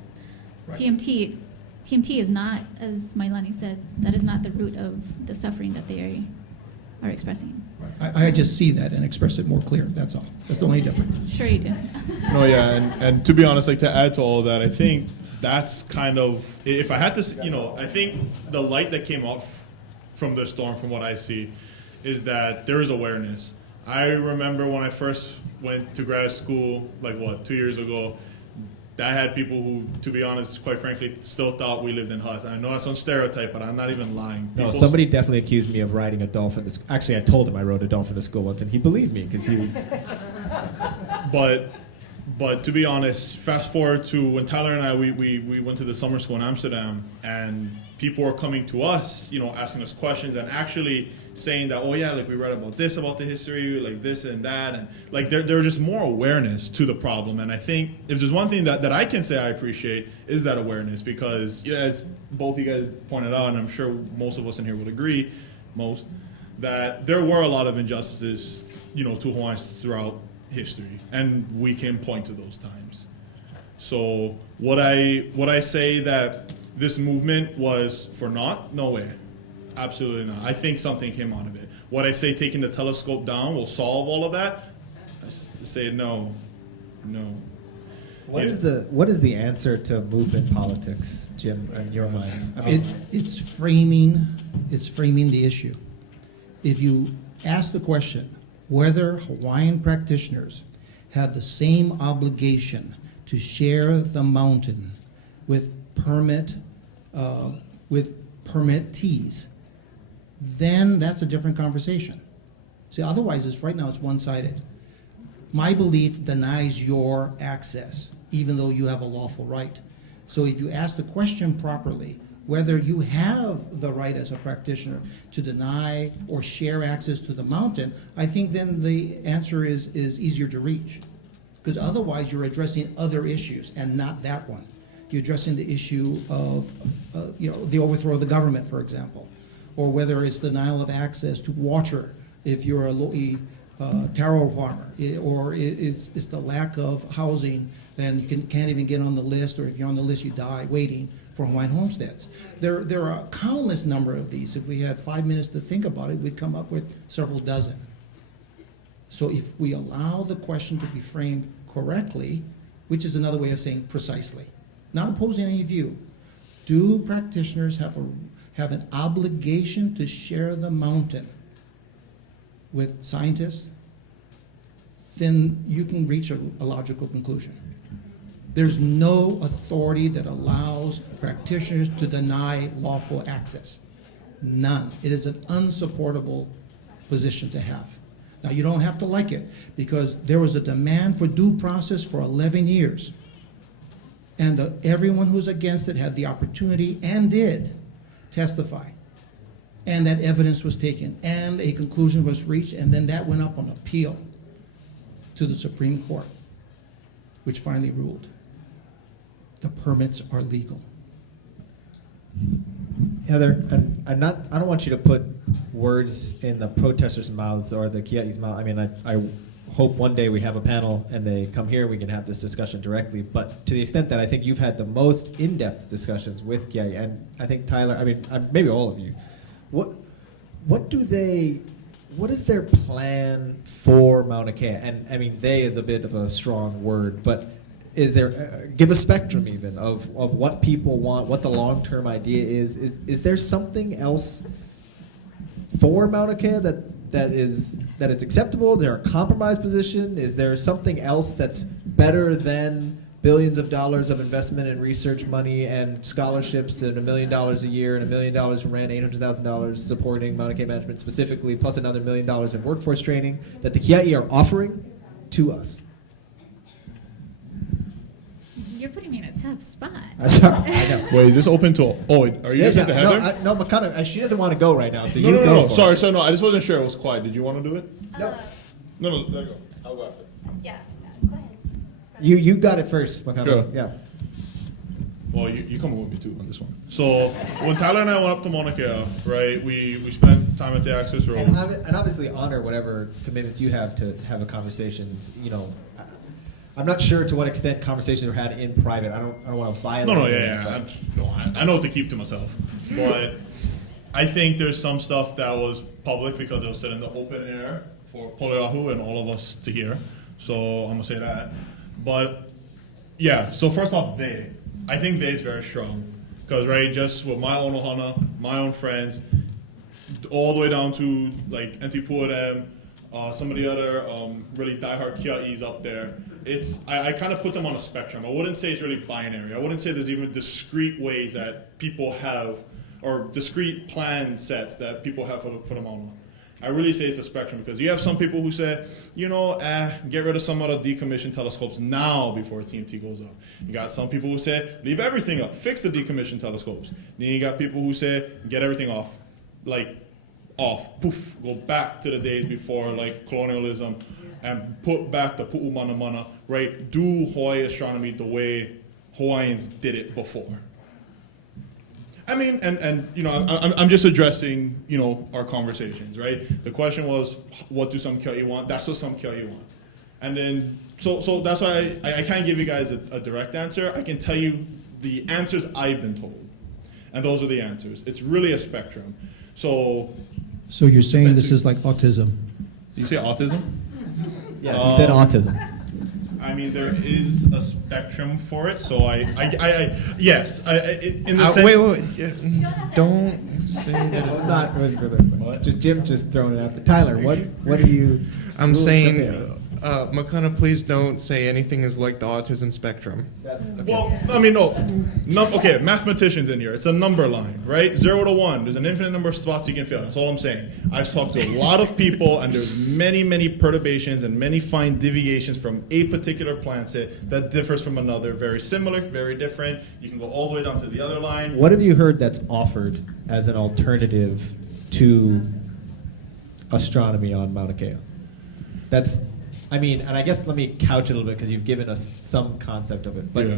Right. TMT is not, as Mailani said, that is not the root of the suffering that they are expressing. I just see that and express it more clear. That's all. That's the only difference. Sure you do. No, yeah, and to be honest, like to add to all of that, I think that's kind of, if I had to, I think the light that came out from the storm, from what I see, is that there is awareness. I remember when I first went to grad school, 2 years ago, I had people who, to be honest, quite frankly, still thought we lived in huts. I know that's some stereotype, but I'm not even lying. No, People somebody definitely accused me of riding a dolphin. Actually, I told him I rode a dolphin to school once, and he believed me because he was. But to be honest, fast forward to when Tyler and I we went to the summer school in Amsterdam, and people were coming to us, asking us questions and actually saying that, oh yeah, we read about this, about the history, this and that, and there was just more awareness to the problem. And I think if there's one thing that I can say I appreciate is that awareness, because as both you guys pointed out, and I'm sure most of us in here would agree, that there were a lot of injustices, to Hawaiians throughout history, and we can point to those times. So would I say that this movement was for naught? No way. Absolutely not. I think something came out of it. Would I say taking the telescope down will solve all of that? I say no. What is the answer to movement politics, Jim, in your mind? It's framing the issue. If you ask the question whether Hawaiian practitioners have the same obligation to share the mountain with permittees, then that's a different conversation. See, otherwise, right now it's one-sided. My belief denies your access, even though you have a lawful right. So if you ask the question properly, whether you have the right as a practitioner to deny or share access to the mountain, I think then the answer is easier to reach. Because otherwise you're addressing other issues and not that one. You're addressing the issue of the overthrow of the government, for example, or whether it's denial of access to water if you're a lo'i taro farmer, or it's the lack of housing and you can't even get on the list, or if you're on the list you die waiting for Hawaiian homesteads. There are a countless number of these. If we had 5 minutes to think about it, we'd come up with several dozen. So if we allow the question to be framed correctly, which is another way of saying precisely, not opposing any view, do practitioners have an obligation to share the mountain with scientists? Then you can reach a logical conclusion. There's no authority that allows practitioners to deny lawful access. None. It is an unsupportable position to have. Now, you don't have to like it, because there was a demand for due process for 11 years. And everyone who's against it had the opportunity and did testify. And that evidence was taken, and a conclusion was reached, and then that went up on appeal to the Supreme Court, which finally ruled the permits are legal. Heather, I don't want you to put words in the protesters' mouths or the Kia'i's mouth. I mean, I hope one day we have a panel and they come here and we can have this discussion directly. But to the extent that I think you've had the most in-depth discussions with Kia'i, and I think Tyler, I mean, maybe all of you, what is their plan for Mauna Kea? And I mean, they is a bit of a strong word, but is there, give a spectrum even of what people want, what the long-term idea is. Is there something else for Mauna Kea that is acceptable? Is there a compromise position? Is there something else that's better than billions of dollars of investment in research money and scholarships and $1 million a year and $1 million from RAND, $800,000 supporting Mauna Kea management specifically, plus another $1 million in workforce training that the Kia'i are offering to us? You're putting me in a tough spot. Sorry, I know. Wait, is this open to? Oh, are you guys into Heather? No, Makana, she doesn't want to go right now, so No, you no, go. no. for Sorry, it. so no. I just wasn't sure. It was quiet. Did you want to do it? No. No, there you go. I'll go after. Yeah, go ahead. You got it first, Makana. Go. Yeah. Well, you coming with me too on this one. So when Tyler and I went up to Mauna Kea, right, we spent time at the access road. And obviously honor whatever commitments you have to have a conversation. You know, I'm not sure to what extent conversations are had in private. I don't want to violate. No, anything, yeah. I know what to keep to myself, but I think there's some stuff that was public because it was set in the open air for Poleahu and all of us to hear. So I'm gonna say that. But yeah. So first off, I think they is very strong because right, just with my own ohana, my own friends, all the way down to like Antipuadem, some of the other really diehard Kia'is up there. I kind of put them on a spectrum. I wouldn't say it's really binary. I wouldn't say there's even discrete ways that people have, or discrete plan sets that people have for the Mauna. I really say it's a spectrum because you have some people who say, get rid of some of the decommissioned telescopes now before TMT goes up. You got some people who say, leave everything up, fix the decommissioned telescopes. Then you got people who say, get everything off, poof, go back to the days before like colonialism and put back the pu'u mana mana, right? Do Hawaii astronomy the way Hawaiians did it before. I mean, and I'm just addressing, our conversations, right? The question was, what do some Kia'i want? That's what some Kia'i want. And then, so that's why I can't give you guys a direct answer. I can tell you the answers I've been told. And those are the answers. It's really a spectrum. So So you're saying this is like autism? Did you say autism? Yeah, he said autism. I mean, there is a spectrum for it. So yes, in the sense. Wait. Yeah, don't say that It's it's not. What? Just Jim just throwing it out there. Tyler, what do you? I'm saying, McConaughey, please don't say anything is like the autism spectrum. That's Well, I mean, no. Okay, mathematicians in here. It's a number line, right? 0 to 1. There's an infinite number of spots you can fill. That's all I'm saying. I've talked to a lot of people, and there's many, many perturbations and many fine deviations from a particular plan set that differs from another. Very similar, very different. You can go all the way down to the other line. What have you heard that's offered as an alternative to astronomy on Mauna Kea? And I guess let me couch it a little bit because you've given us some concept of it. But Yeah.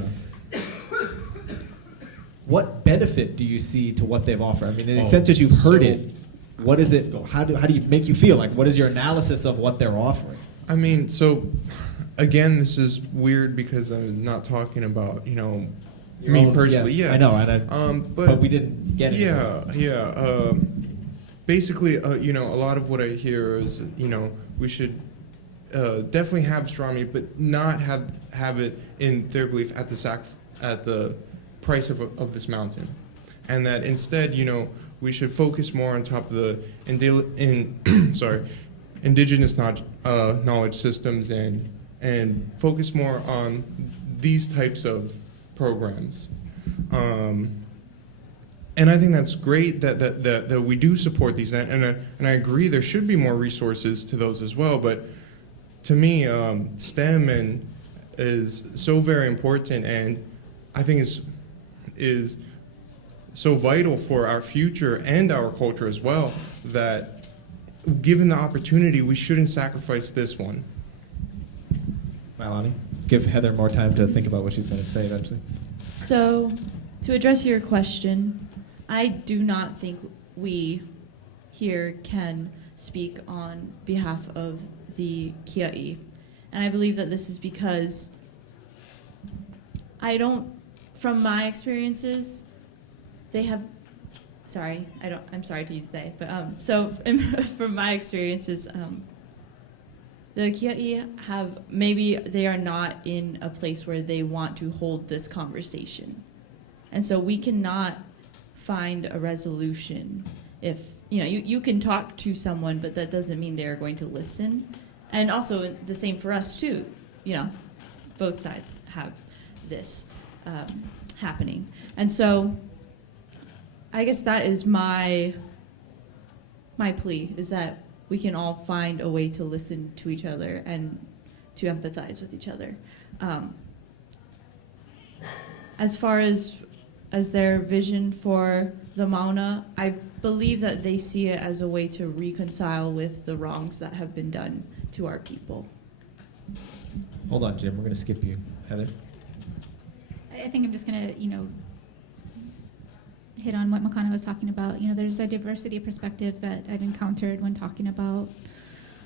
what benefit do you see to what they've offered? I mean, in the Oh, sense that you've heard so- it, what is it? How do you make you feel? Like, what is your analysis of what they're offering? I mean, so again, this is weird because I'm not talking about, me personally. Yes, Yeah, I know. But we didn't get it. Yeah. Basically, a lot of what I hear is, we should definitely have astronomy, but not have it in their belief at the price of this mountain, and that instead, we should focus more on top of the indigenous knowledge systems and focus more on these types of programs. And I think that's great that we do support these, and I agree there should be more resources to those as well. But to me, STEM is so very important, and I think is so vital for our future and our culture as well, that given the opportunity, we shouldn't sacrifice this one. Malani, give Heather more time to think about what she's going to say eventually. So, to address your question, I do not think we here can speak on behalf of the Kia'i. And I believe that this is because from my experiences, I'm sorry to use they, but from my experiences, the Kia'i they are not in a place where they want to hold this conversation. And so we cannot find a resolution if, you can talk to someone, but that doesn't mean they're going to listen. And also the same for us too, both sides have this happening. And so I guess that is my plea, is that we can all find a way to listen to each other and to empathize with each other. As far as their vision for the Mauna, I believe that they see it as a way to reconcile with the wrongs that have been done to our people. Hold on, Jim. We're going to skip you. Heather? I think I'm just going to, hit on what Makana was talking about. There's a diversity of perspectives that I've encountered when talking about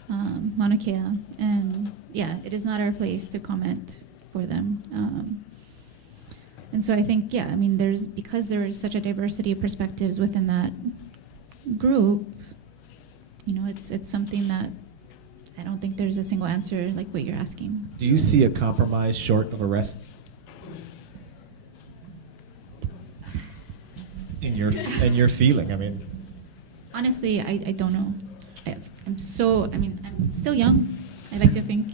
Mauna Kea. And yeah, it is not our place to comment for them. And so I think, because there is such a diversity of perspectives within that group, it's something that I don't think there's a single answer like what you're asking. Do you see a compromise short of arrest? In your feeling, honestly, I don't know. I'm still young. I like to think,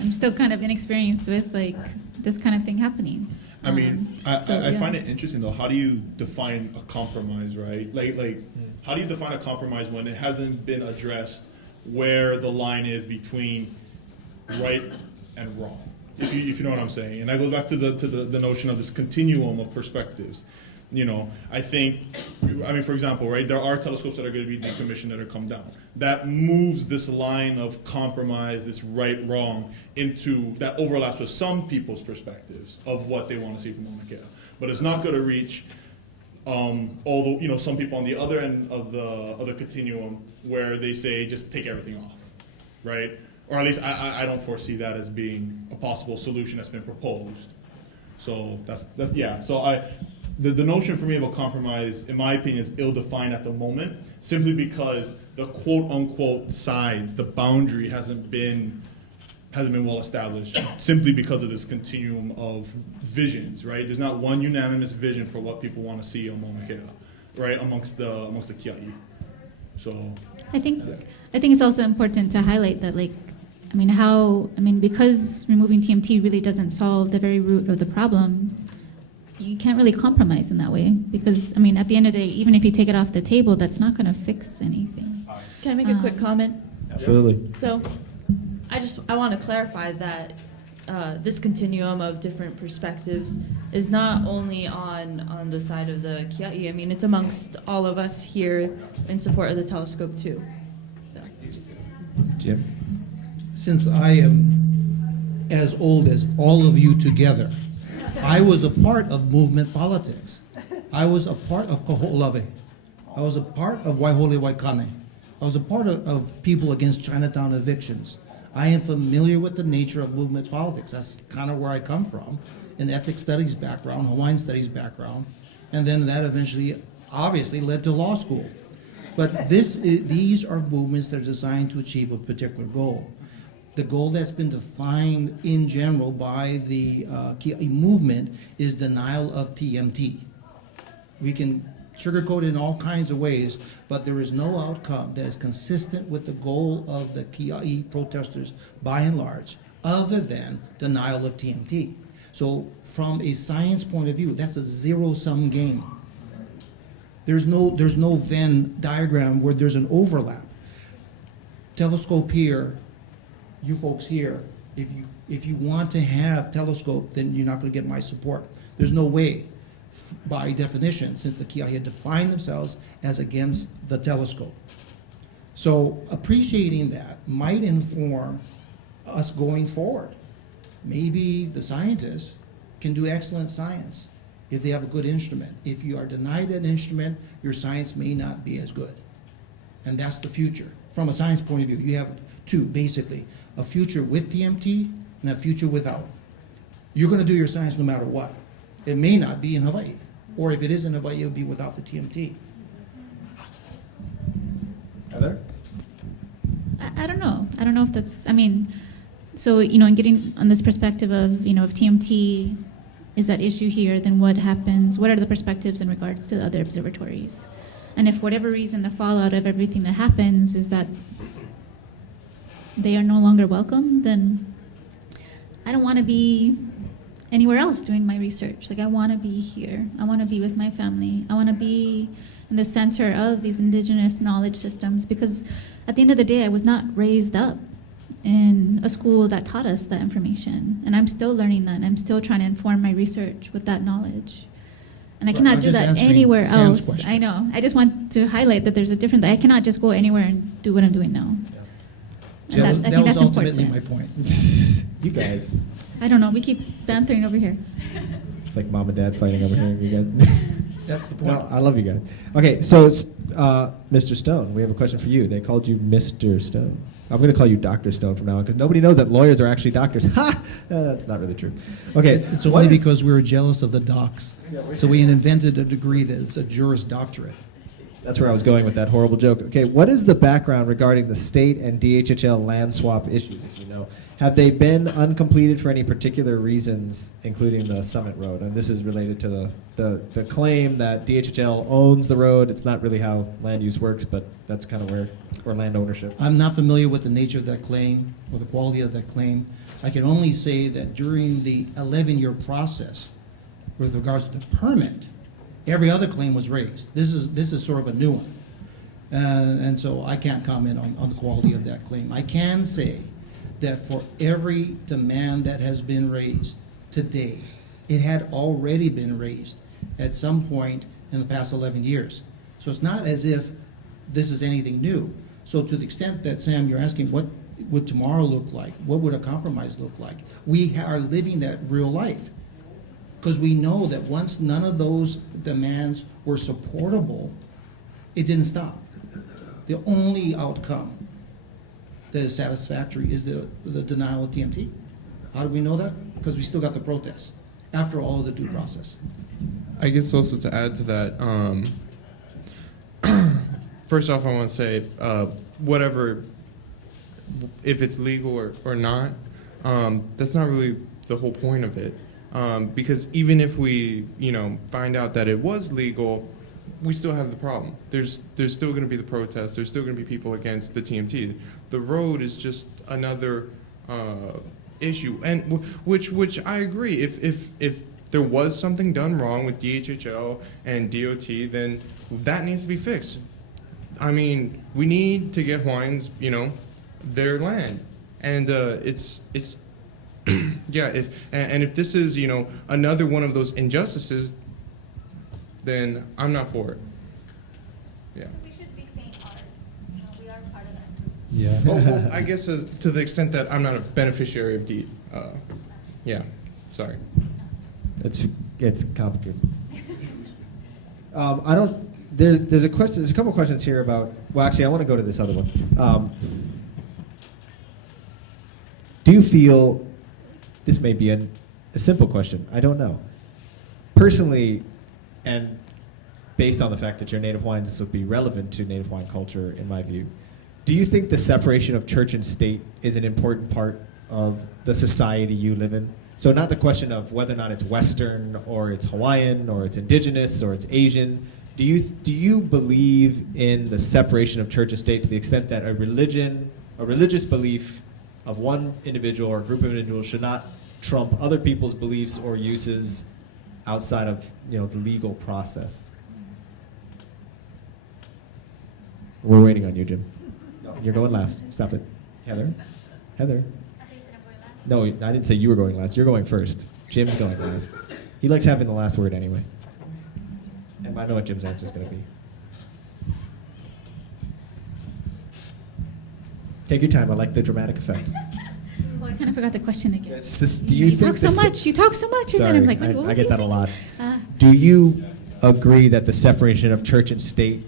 I'm still kind of inexperienced with like this kind of thing happening. I mean, I yeah. find it interesting though. How do you define a compromise, right? Like, how do you define a compromise when it hasn't been addressed where the line is between right and wrong? If you know what I'm saying, and that goes back to the notion of this continuum of perspectives. I think, for example, right, there are telescopes that are going to be decommissioned that are come down. That moves this line of compromise, this right, wrong, into, that overlaps with some people's perspectives of what they want to see from Mauna Kea. But it's not going to reach, although, some people on the other end of the continuum where they say just take everything off, right? Or at least I don't foresee that as being a possible solution that's been proposed. So that's yeah. So the notion for me of a compromise, in my opinion, is ill-defined at the moment, simply because the quote-unquote sides, the boundary hasn't been well established, simply because of this continuum of visions, right? There's not one unanimous vision for what people want to see on Mauna Kea, right, amongst the Kia'i. So I think it's also important to highlight that, because removing TMT really doesn't solve the very root of the problem, you can't really compromise in that way. Because, at the end of the day, even if you take it off the table, that's not going to fix anything. Can I make a quick comment? Absolutely. So, I want to clarify that this continuum of different perspectives is not only on the side of the Kia'i. It's amongst all of us here in support of the telescope too. So, Jim? Since I am as old as all of you together, I was a part of movement politics. I was a part of Kaho'olawe. I was a part of Waihole Waikane. I was a part of people against Chinatown evictions. I am familiar with the nature of movement politics. That's kind of where I come from, an ethnic studies background, Hawaiian studies background, and then that eventually, obviously, led to law school. But these are movements that are designed to achieve a particular goal. The goal that's been defined in general by the Kia'i movement is denial of TMT. We can sugarcoat it in all kinds of ways, but there is no outcome that is consistent with the goal of the Kia'i protesters by and large, other than denial of TMT. So from a science point of view, that's a zero-sum game. There's no Venn diagram where there's an overlap. Telescope here, you folks here, if you want to have telescope, then you're not going to get my support. There's no way, by definition, since the Kia'i had defined themselves as against the telescope. So appreciating that might inform us going forward. Maybe the scientists can do excellent science if they have a good instrument. If you are denied an instrument, your science may not be as good. And that's the future. From a science point of view, you have two, basically. A future with TMT and a future without. You're going to do your science no matter what. It may not be in Hawaii. Or if it is in Hawaii, it'll be without the TMT. Heather? I don't know. I don't know if that's, so, in getting on this perspective of, if TMT is at issue here, then what happens? What are the perspectives in regards to the other observatories? And if for whatever reason the fallout of everything that happens is that they are no longer welcome, then I don't want to be anywhere else doing my research. I want to be here. I want to be with my family. I want to be in the center of these indigenous knowledge systems, because at the end of the day, I was not raised up in a school that taught us that information. And I'm still learning that, and I'm still trying to inform my research with that knowledge. And I cannot do that anywhere else. I know. I just want to highlight that there's a difference. I cannot just go anywhere and do what I'm doing now. And I think that's ultimately important. my point. You guys. I don't know. We keep bantering over here. It's like mom and dad fighting over here. You guys. That's the point. No, I love you guys. Okay, so Mr. Stone, we have a question for you. They called you Mr. Stone. I'm going to call you Dr. Stone from now on, because nobody knows that lawyers are actually doctors. Ha! That's not really true. Okay. It's only because we were jealous of the docs. So we invented a degree that is a Juris Doctorate. That's where I was going with that horrible joke. Okay, what is the background regarding the state and DHHL land swap issues, if you know? Have they been uncompleted for any particular reasons, including the Summit Road? And this is related to the claim that DHHL owns the road. It's not really how land use works, but that's kind of where, or land ownership. I'm not familiar with the nature of that claim or the quality of that claim. I can only say that during the 11-year process with regards to the permit, every other claim was raised. This is sort of a new one. And so I can't comment on the quality of that claim. I can say that for every demand that has been raised today, it had already been raised at some point in the past 11 years. So it's not as if this is anything new. So to the extent that, Sam, you're asking what would tomorrow look like, what would a compromise look like, we are living that real life. Because we know that once none of those demands were supportable, it didn't stop. The only outcome that is satisfactory is the denial of TMT. How do we know that? Because we still got the protests after all of the due process. I guess also to add to that, first off, I want to say whatever, if it's legal or not, that's not really the whole point of it. Because even if we, find out that it was legal, we still have the problem. There's still going to be the protests. There's still going to be people against the TMT. The road is just another issue, and which I agree. If there was something done wrong with DHHL and DOT, then that needs to be fixed. I mean, we need to get Hawaiians, their land, and it's. Yeah, if this is another one of those injustices, then I'm not for it. Yeah. We should be saying ours. We are part of that. Yeah. Well, I guess to the extent that I'm not a beneficiary of deed. Yeah. Sorry. It's complicated. I don't. There's a question. There's a couple questions here about. Well, actually, I want to go to this other one. Do you feel? This may be a simple question. I don't know. Personally, and based on the fact that you're Native Hawaiian, this would be relevant to Native Hawaiian culture, in my view. Do you think the separation of church and state is an important part of the society you live in? So not the question of whether or not it's Western, or it's Hawaiian, or it's indigenous, or it's Asian. Do you believe in the separation of church and state to the extent that a religious belief of one individual or group of individuals should not trump other people's beliefs or uses outside of the legal process? We're waiting on you, Jim. You're going last. Stop it. Heather? No, I didn't say you were going last. You're going first. Jim's going last. He likes having the last word anyway. And I know what Jim's answer is going to be. Take your time. I like the dramatic effect. Well, I kind of forgot the question again. It's this, You talk so much, and then I'm like, what was I get he that saying? a lot. Do you agree that the separation of church and state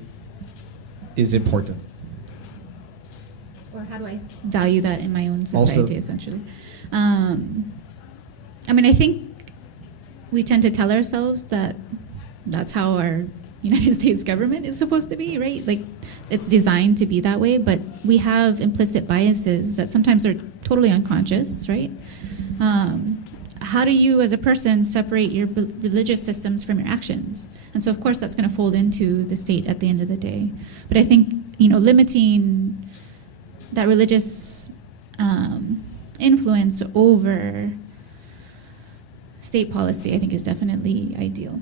is important? Or how do I value that in my own society, Also- essentially? I think we tend to tell ourselves that that's how our United States government is supposed to be, right? Like, it's designed to be that way, but we have implicit biases that sometimes are totally unconscious, right? How do you, as a person, separate your religious systems from your actions? And so, of course, that's going to fold into the state at the end of the day. But I think, limiting that religious influence over state policy, I think, is definitely ideal.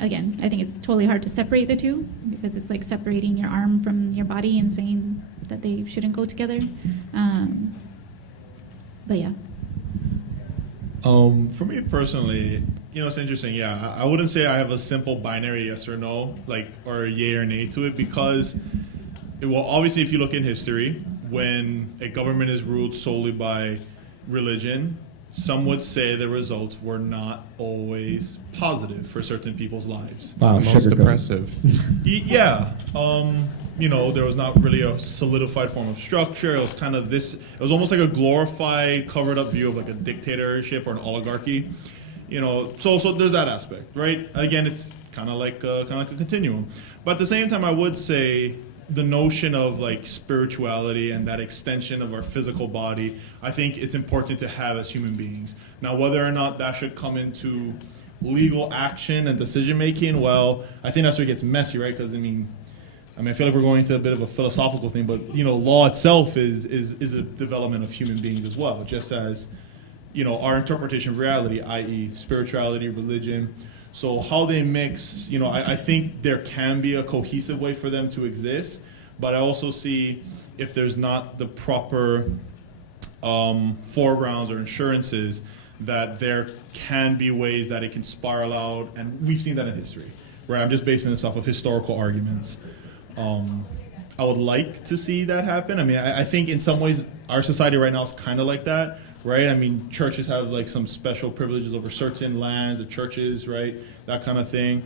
Again, I think it's totally hard to separate the two because it's like separating your arm from your body and saying that they shouldn't go together. But yeah. For me personally, it's interesting. Yeah, I wouldn't say I have a simple binary yes or no, or yay or nay to it, because, obviously, if you look in history, when a government is ruled solely by religion, some would say the results were not always positive for certain people's lives. Wow, Most sugarcoat. oppressive. Yeah. There was not really a solidified form of structure. It was kind of it was almost like a glorified, covered up view of like a dictatorship or an oligarchy. So there's that aspect, right? Again, it's kind of like a continuum. But at the same time, I would say the notion of like spirituality and that extension of our physical body, I think it's important to have as human beings. Now, whether or not that should come into legal action and decision making, well, I think that's where it gets messy, right? Because I mean, I feel like we're going into a bit of a philosophical thing, but law itself is a development of human beings as well, just as our interpretation of reality, i.e., spirituality, religion. So how they mix, I think there can be a cohesive way for them to exist, but I also see if there's not the proper foregrounds or insurances, that there can be ways that it can spiral out, and we've seen that in history, right? I'm just basing this off of historical arguments. I would like to see that happen. I think in some ways our society right now is kind of like that, right? Churches have like some special privileges over certain lands, the churches, right? That kind of thing.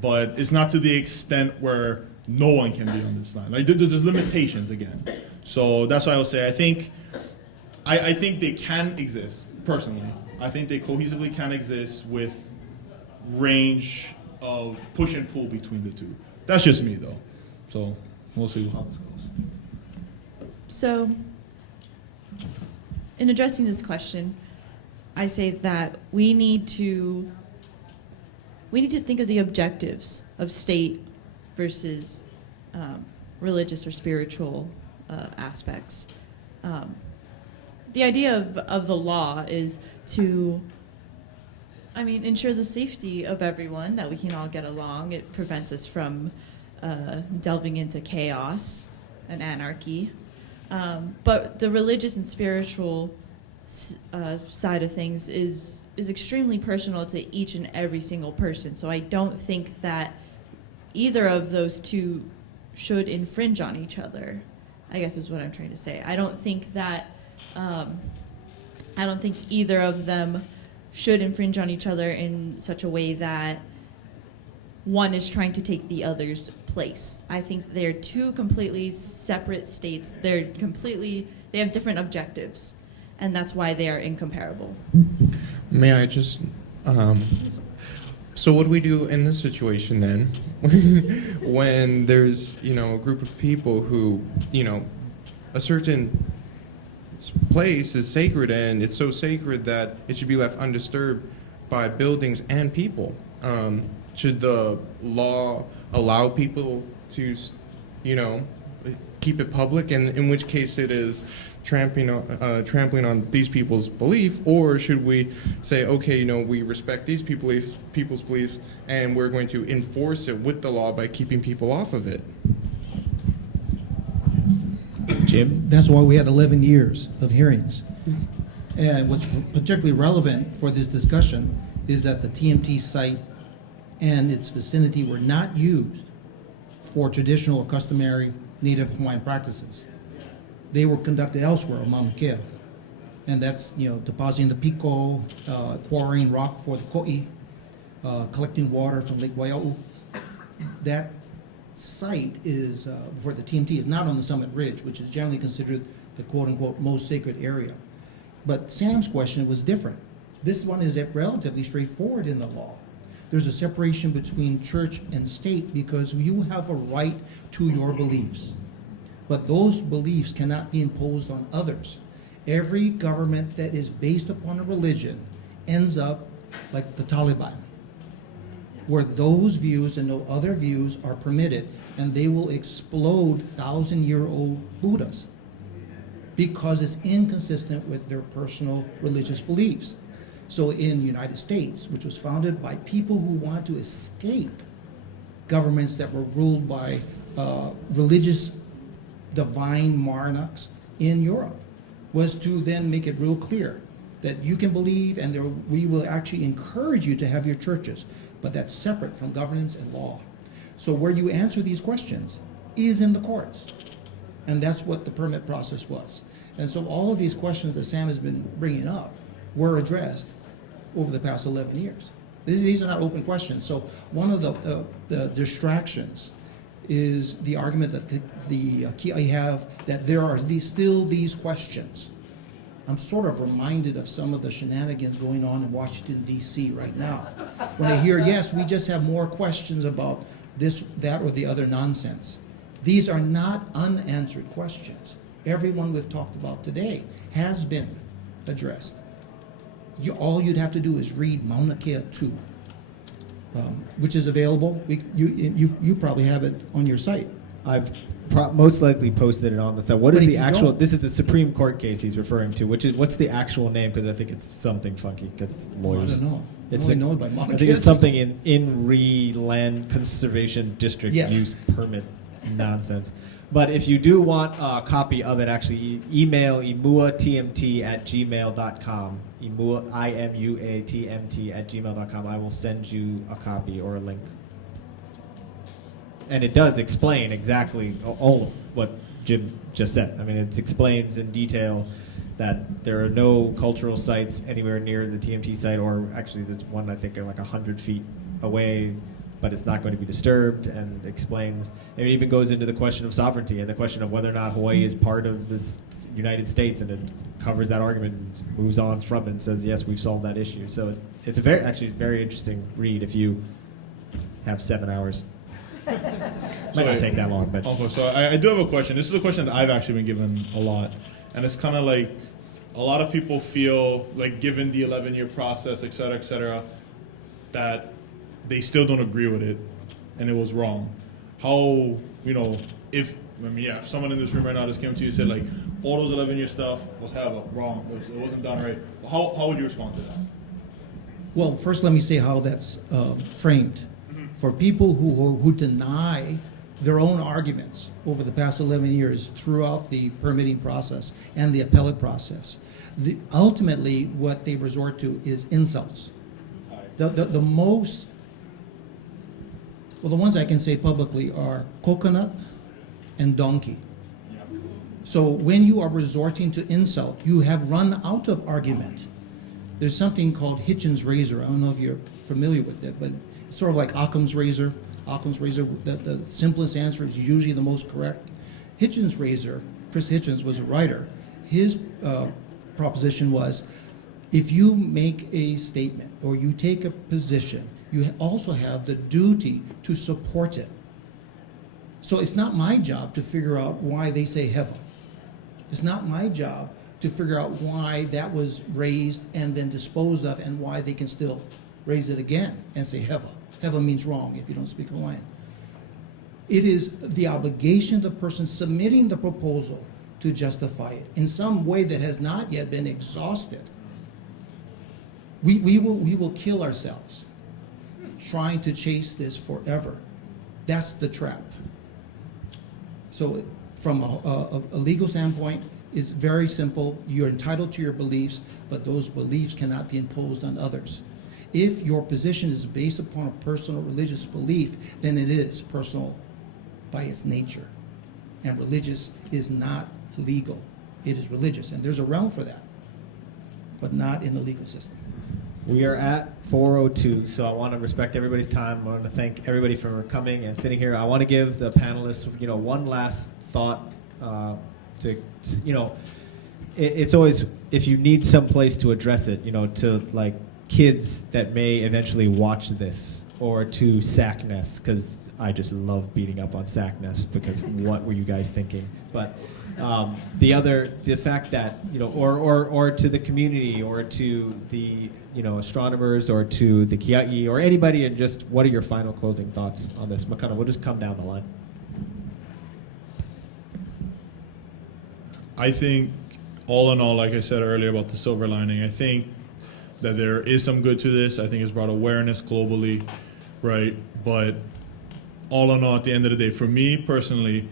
But it's not to the extent where no one can be on this land. Like there's limitations again. So that's why I would say I think they can exist, personally. I think they cohesively can exist with range of push and pull between the two. That's just me though. So we'll see how this goes. So, in addressing this question, I say that we need to think of the objectives of state versus religious or spiritual aspects. The idea of the law is to, ensure the safety of everyone, that we can all get along. It prevents us from delving into chaos and anarchy. But the religious and spiritual side of things is extremely personal to each and every single person. So I don't think that either of those two should infringe on each other, I guess is what I'm trying to say. I don't think either of them should infringe on each other in such a way that one is trying to take the other's place. I think they're two completely separate states. They have different objectives, and that's why they are incomparable. May I just, so what do we do in this situation then? When there's, a group of people who, a certain place is sacred, and it's so sacred that it should be left undisturbed by buildings and people. Should the law allow people to, keep it public, and in which case it is trampling on these people's belief, or should we say, okay, we respect these people's beliefs, and we're going to enforce it with the law by keeping people off of it? Jim? That's why we had 11 years of hearings. And what's particularly relevant for this discussion is that the TMT site and its vicinity were not used for traditional or customary Native Hawaiian practices. They were conducted elsewhere on Mauna Kea. And that's, depositing the piko, quarrying rock for the ko'i, collecting water from Lake Waiau. That site is, for the TMT, is not on the Summit Ridge, which is generally considered the quote-unquote most sacred area. But Sam's question was different. This one is relatively straightforward in the law. There's a separation between church and state because you have a right to your beliefs. But those beliefs cannot be imposed on others. Every government that is based upon a religion ends up like the Taliban, where those views and no other views are permitted, and they will explode 1,000-year-old Buddhas because it's inconsistent with their personal religious beliefs. So in the United States, which was founded by people who want to escape governments that were ruled by religious divine monarchs in Europe, was to then make it real clear that you can believe, and we will actually encourage you to have your churches, but that's separate from governance and law. So where you answer these questions is in the courts, and that's what the permit process was. And so all of these questions that Sam has been bringing up were addressed over the past 11 years. These are not open questions. So one of the distractions is the argument that the Kiai have that there are still these questions I'm sort of reminded of some of the shenanigans going on in Washington, D.C. right now. When I hear, yes, we just have more questions about this, that, or the other nonsense. These are not unanswered questions. Everyone we've talked about today has been addressed. All you'd have to do is read Mauna Kea 2, which is available. You probably have it on your site. I've most likely posted it on the site. What is But if the you actual? don't- This is the Supreme Court case he's referring to. What's the actual name? Because I think it's something funky. Because it's lawyers. I don't know. It's I only the- know it by Mauna I think Kea. it's something in Land Conservation District Yeah. Use Permit nonsense. But if you do want a copy of it, actually email imuatmt@gmail.com. imuatmt@gmail.com. I will send you a copy or a link. And it does explain exactly all of what Jim just said. I mean, it explains in detail that there are no cultural sites anywhere near the TMT site, or actually there's one I think like 100 feet away, but it's not going to be disturbed, and explains, and it even goes into the question of sovereignty and the question of whether or not Hawaii is part of this United States, and it covers that argument and moves on from it and says, yes, we've solved that issue. So it's a very interesting read if you have 7 hours. Might not take that long, but Also, so I do have a question. This is a question that I've actually been given a lot, and it's kind of like a lot of people feel like, given the 11-year process, et cetera, that they still don't agree with it, and it was wrong. How, if someone in this room right now just came to you and said, like, all those 11-year stuff was wrong, it wasn't done right, how would you respond to that? Well, first let me say how that's framed. For people who deny their own arguments over the past 11 years throughout the permitting process and the appellate process, ultimately what they resort to is insults. The most, well, the ones I can say publicly are coconut and donkey. So when you are resorting to insult, you have run out of argument. There's something called Hitchens' razor. I don't know if you're familiar with it, but it's sort of like Occam's razor. Occam's razor, the simplest answer is usually the most correct. Hitchens' razor, Chris Hitchens was a writer. His proposition was, if you make a statement or you take a position, you also have the duty to support it. So it's not my job to figure out why they say heva. It's not my job to figure out why that was raised and then disposed of, and why they can still raise it again and say heva. Heva means wrong if you don't speak Hawaiian. It is the obligation of the person submitting the proposal to justify it in some way that has not yet been exhausted. We will kill ourselves trying to chase this forever. That's the trap. So from a legal standpoint, it's very simple. You're entitled to your beliefs, but those beliefs cannot be imposed on others. If your position is based upon a personal religious belief, then it is personal by its nature. And religious is not legal. It is religious, and there's a realm for that, but not in the legal system. we are at 4:02, so I want to respect everybody's time. I want to thank everybody for coming and sitting here. I want to give the panelists, one last thought it's always, if you need some place to address it, to like kids that may eventually watch this, or to SACNES, because I just love beating up on SACNES, because what were you guys thinking? But the fact that, or to the community, or to the, astronomers, or to the Kia'i, or anybody, and just what are your final closing thoughts on this? Makana, we'll just come down the line. I think, all in all, like I said earlier about the silver lining, I think that there is some good to this. I think it's brought awareness globally, right? But all in all, at the end of the day, for me personally,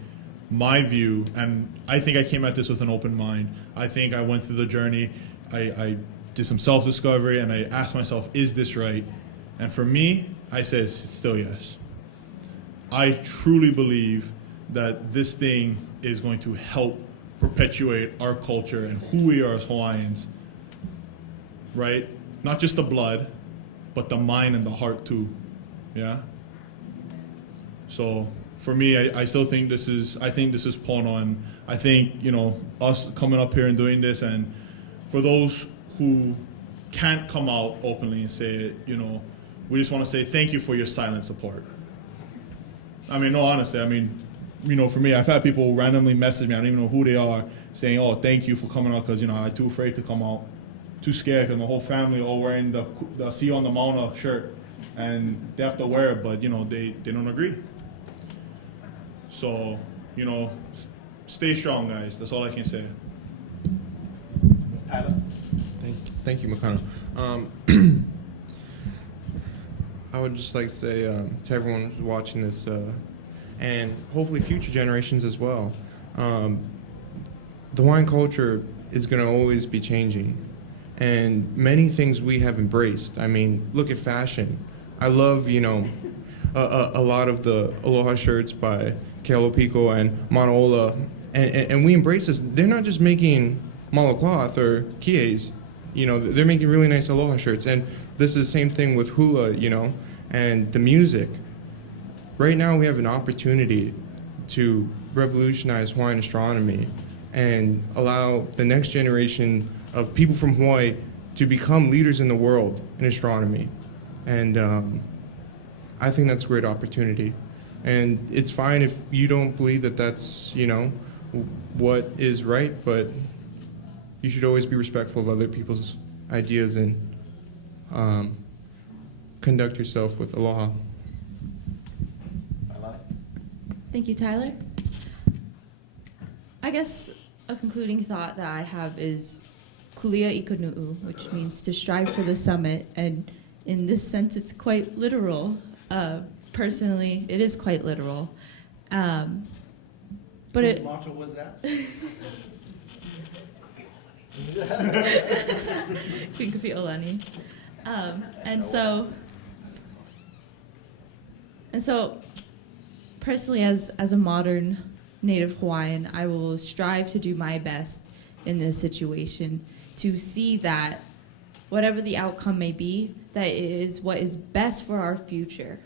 my view, and I think I came at this with an open mind. I think I went through the journey. I did some self-discovery, and I asked myself, is this right? And for me, I said it's still yes. I truly believe that this thing is going to help perpetuate our culture and who we are as Hawaiians, right? Not just the blood, but the mind and the heart too, yeah? So for me, I still think this is Pono, and I think, us coming up here and doing this, and for those who can't come out openly and say it, you know, we just want to say thank you for your silent support. I mean, no, honestly, I mean, you know, for me, I've had people randomly message me, I don't even know who they are, saying, oh, thank you for coming out, because, you know, I'm too afraid to come out, too scared, because my whole family all wearing the See on the Mauna shirt, and they have to wear it, but, you know, they don't agree. So, you know, stay strong, guys. That's all I can say. Thank you, Makano. I would just like to say to everyone who's watching this, and hopefully future generations as well, the Hawaiian culture is going to always be changing. And many things we have embraced. I mean, look at fashion. I love, you know, a lot of the Aloha shirts by Kealo Pico and Mauna, and we embrace this. They're not just making malo cloth or kies, you know, they're making really nice Aloha shirts. And this is the same thing with hula, you know, and the music. Right now we have an opportunity to revolutionize Hawaiian astronomy and allow the next generation of people from Hawaii to become leaders in the world in astronomy. And I think that's a great opportunity. And it's fine if you don't believe that that's, you know, what is right, but you should always be respectful of other people's ideas and conduct yourself with aloha. Thank you, Tyler. I guess a concluding thought that I have is kulia ikanu'u, which means to strive for the summit, and in this sense it's quite literal. Personally, it is quite literal. But Whose motto was that? Queen Kafi Olani. And so personally, as a modern Native Hawaiian, I will strive to do my best in this situation to see that whatever the outcome may be, that it is what is best for our future.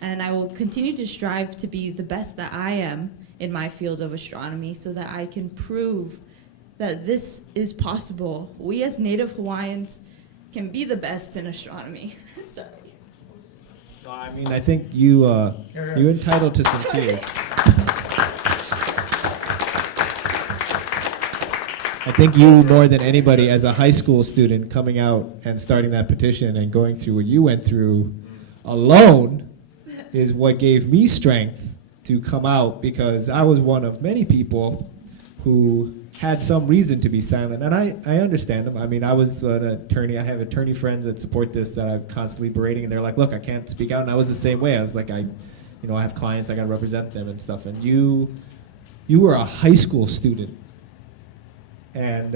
And I will continue to strive to be the best that I am in my field of astronomy so that I can prove that this is possible. We as Native Hawaiians can be the best in astronomy. Sorry. No, I mean, I think you're entitled to some tears. I think you, more than anybody, as a high school student coming out and starting that petition and going through what you went through alone, is what gave me strength to come out, because I was one of many people who had some reason to be silent, and I understand them. I mean, I was an attorney. I have attorney friends that support this that I'm constantly berating, and they're like, "Look, I can't speak out." And I was the same way. I was like, I have clients, I got to represent them and stuff. And you were a high school student, and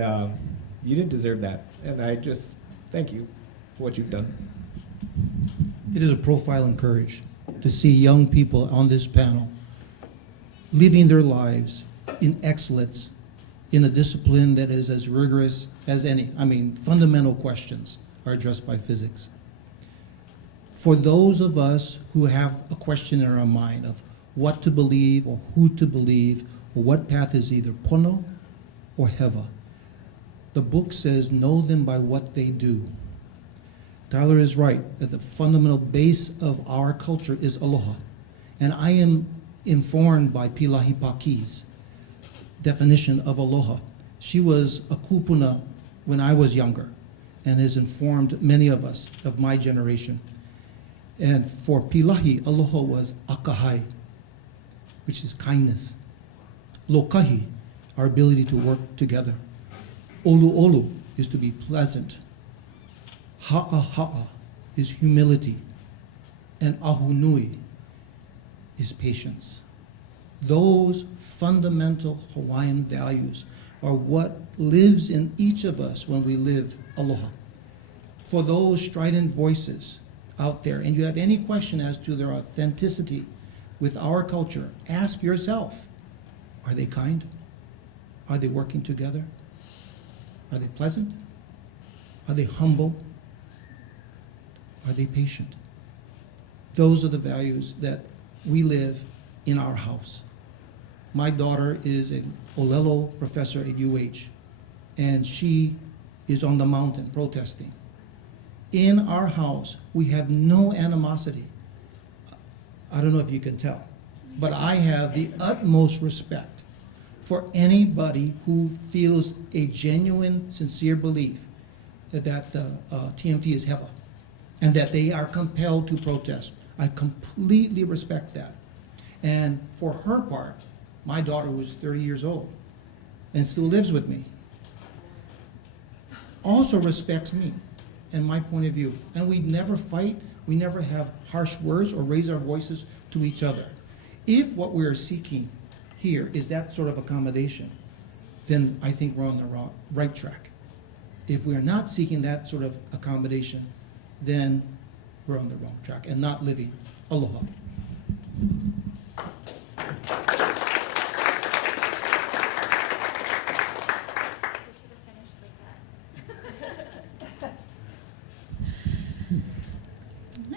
you didn't deserve that. And I just thank you for what you've done. It is a profile in courage to see young people on this panel living their lives in excellence, in a discipline that is as rigorous as any. I mean, fundamental questions are addressed by physics. For those of us who have a question in our mind of what to believe or who to believe or what path is either pono or heva, the book says, know them by what they do. Tyler is right that the fundamental base of our culture is aloha. And I am informed by Pilahi Paki's definition of aloha. She was a kupuna when I was younger and has informed many of us of my generation. And for Pilahi, aloha was akahai, which is kindness. Lokahi, our ability to work together. Olu olu is to be pleasant. Ha'a ha'a is humility. And ahunui is patience. Those fundamental Hawaiian values are what lives in each of us when we live aloha. For those strident voices out there, and you have any question as to their authenticity with our culture, ask yourself, are they kind? Are they working together? Are they pleasant? Are they humble? Are they patient? Those are the values that we live in our house. My daughter is an Olelo professor at UH, and she is on the mountain protesting. In our house, we have no animosity. I don't know if you can tell, but I have the utmost respect for anybody who feels a genuine, sincere belief that TMT is hevel and that they are compelled to protest. I completely respect that. And for her part, my daughter was 30 years old and still lives with me, also respects me and my point of view. And we never fight, we never have harsh words or raise our voices to each other. If what we are seeking here is that sort of accommodation, then I think we're on the right track. If we are not seeking that sort of accommodation, then we're on the wrong track and not living. Aloha.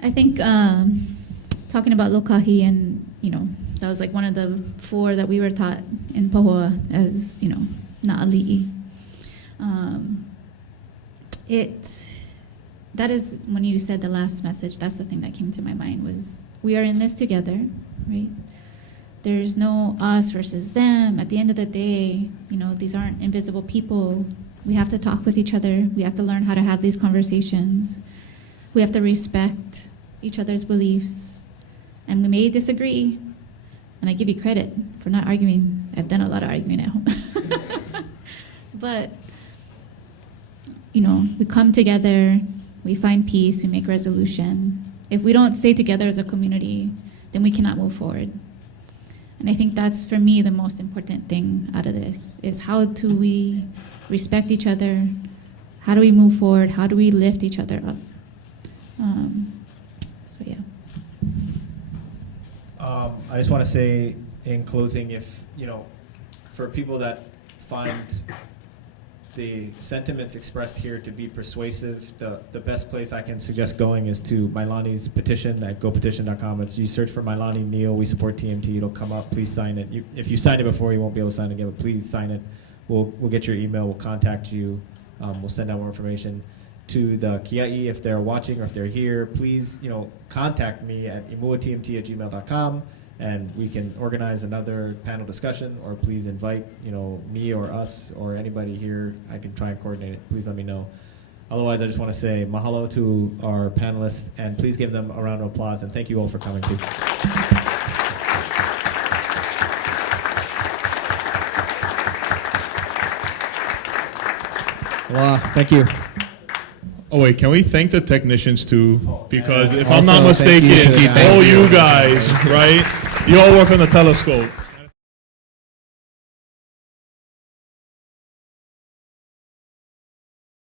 I think talking about lokahi, and that was like one of the 4 that we were taught in Pahoa as na'ali'i. That is when you said the last message. That's the thing that came to my mind was we are in this together, right? There's no us versus them. At the end of the day, these aren't invisible people. We have to talk with each other. We have to learn how to have these conversations. We have to respect each other's beliefs. And we may disagree. And I give you credit for not arguing. I've done a lot of arguing at home. But, we come together, we find peace, we make resolution. If we don't stay together as a community, then we cannot move forward. And I think that's, for me, the most important thing out of this, is how do we respect each other? How do we move forward? How do we lift each other up? So yeah. I just want to say in closing, if, for people that find the sentiments expressed here to be persuasive, the best place I can suggest going is to Mailani's petition at gopetition.com. You search for Mailani Neal, we support TMT, it'll come up, please sign it. If you signed it before, you won't be able to sign it again, but please sign it. We'll get your email, we'll contact you, we'll send out more information. To the Kia'i, if they're watching or if they're here, please, contact me at imuatmt@gmail.com, and we can organize another panel discussion, or please invite, me or us or anybody here. I can try and coordinate it. Please let me know. Otherwise, I just want to say mahalo to our panelists, and please give them a round of applause, and thank you all for coming too. Aloha. Thank you. Oh wait, can we thank the technicians too? Because if Also, I'm not thank you mistaken, to the all you guys, right? You all work on the telescope.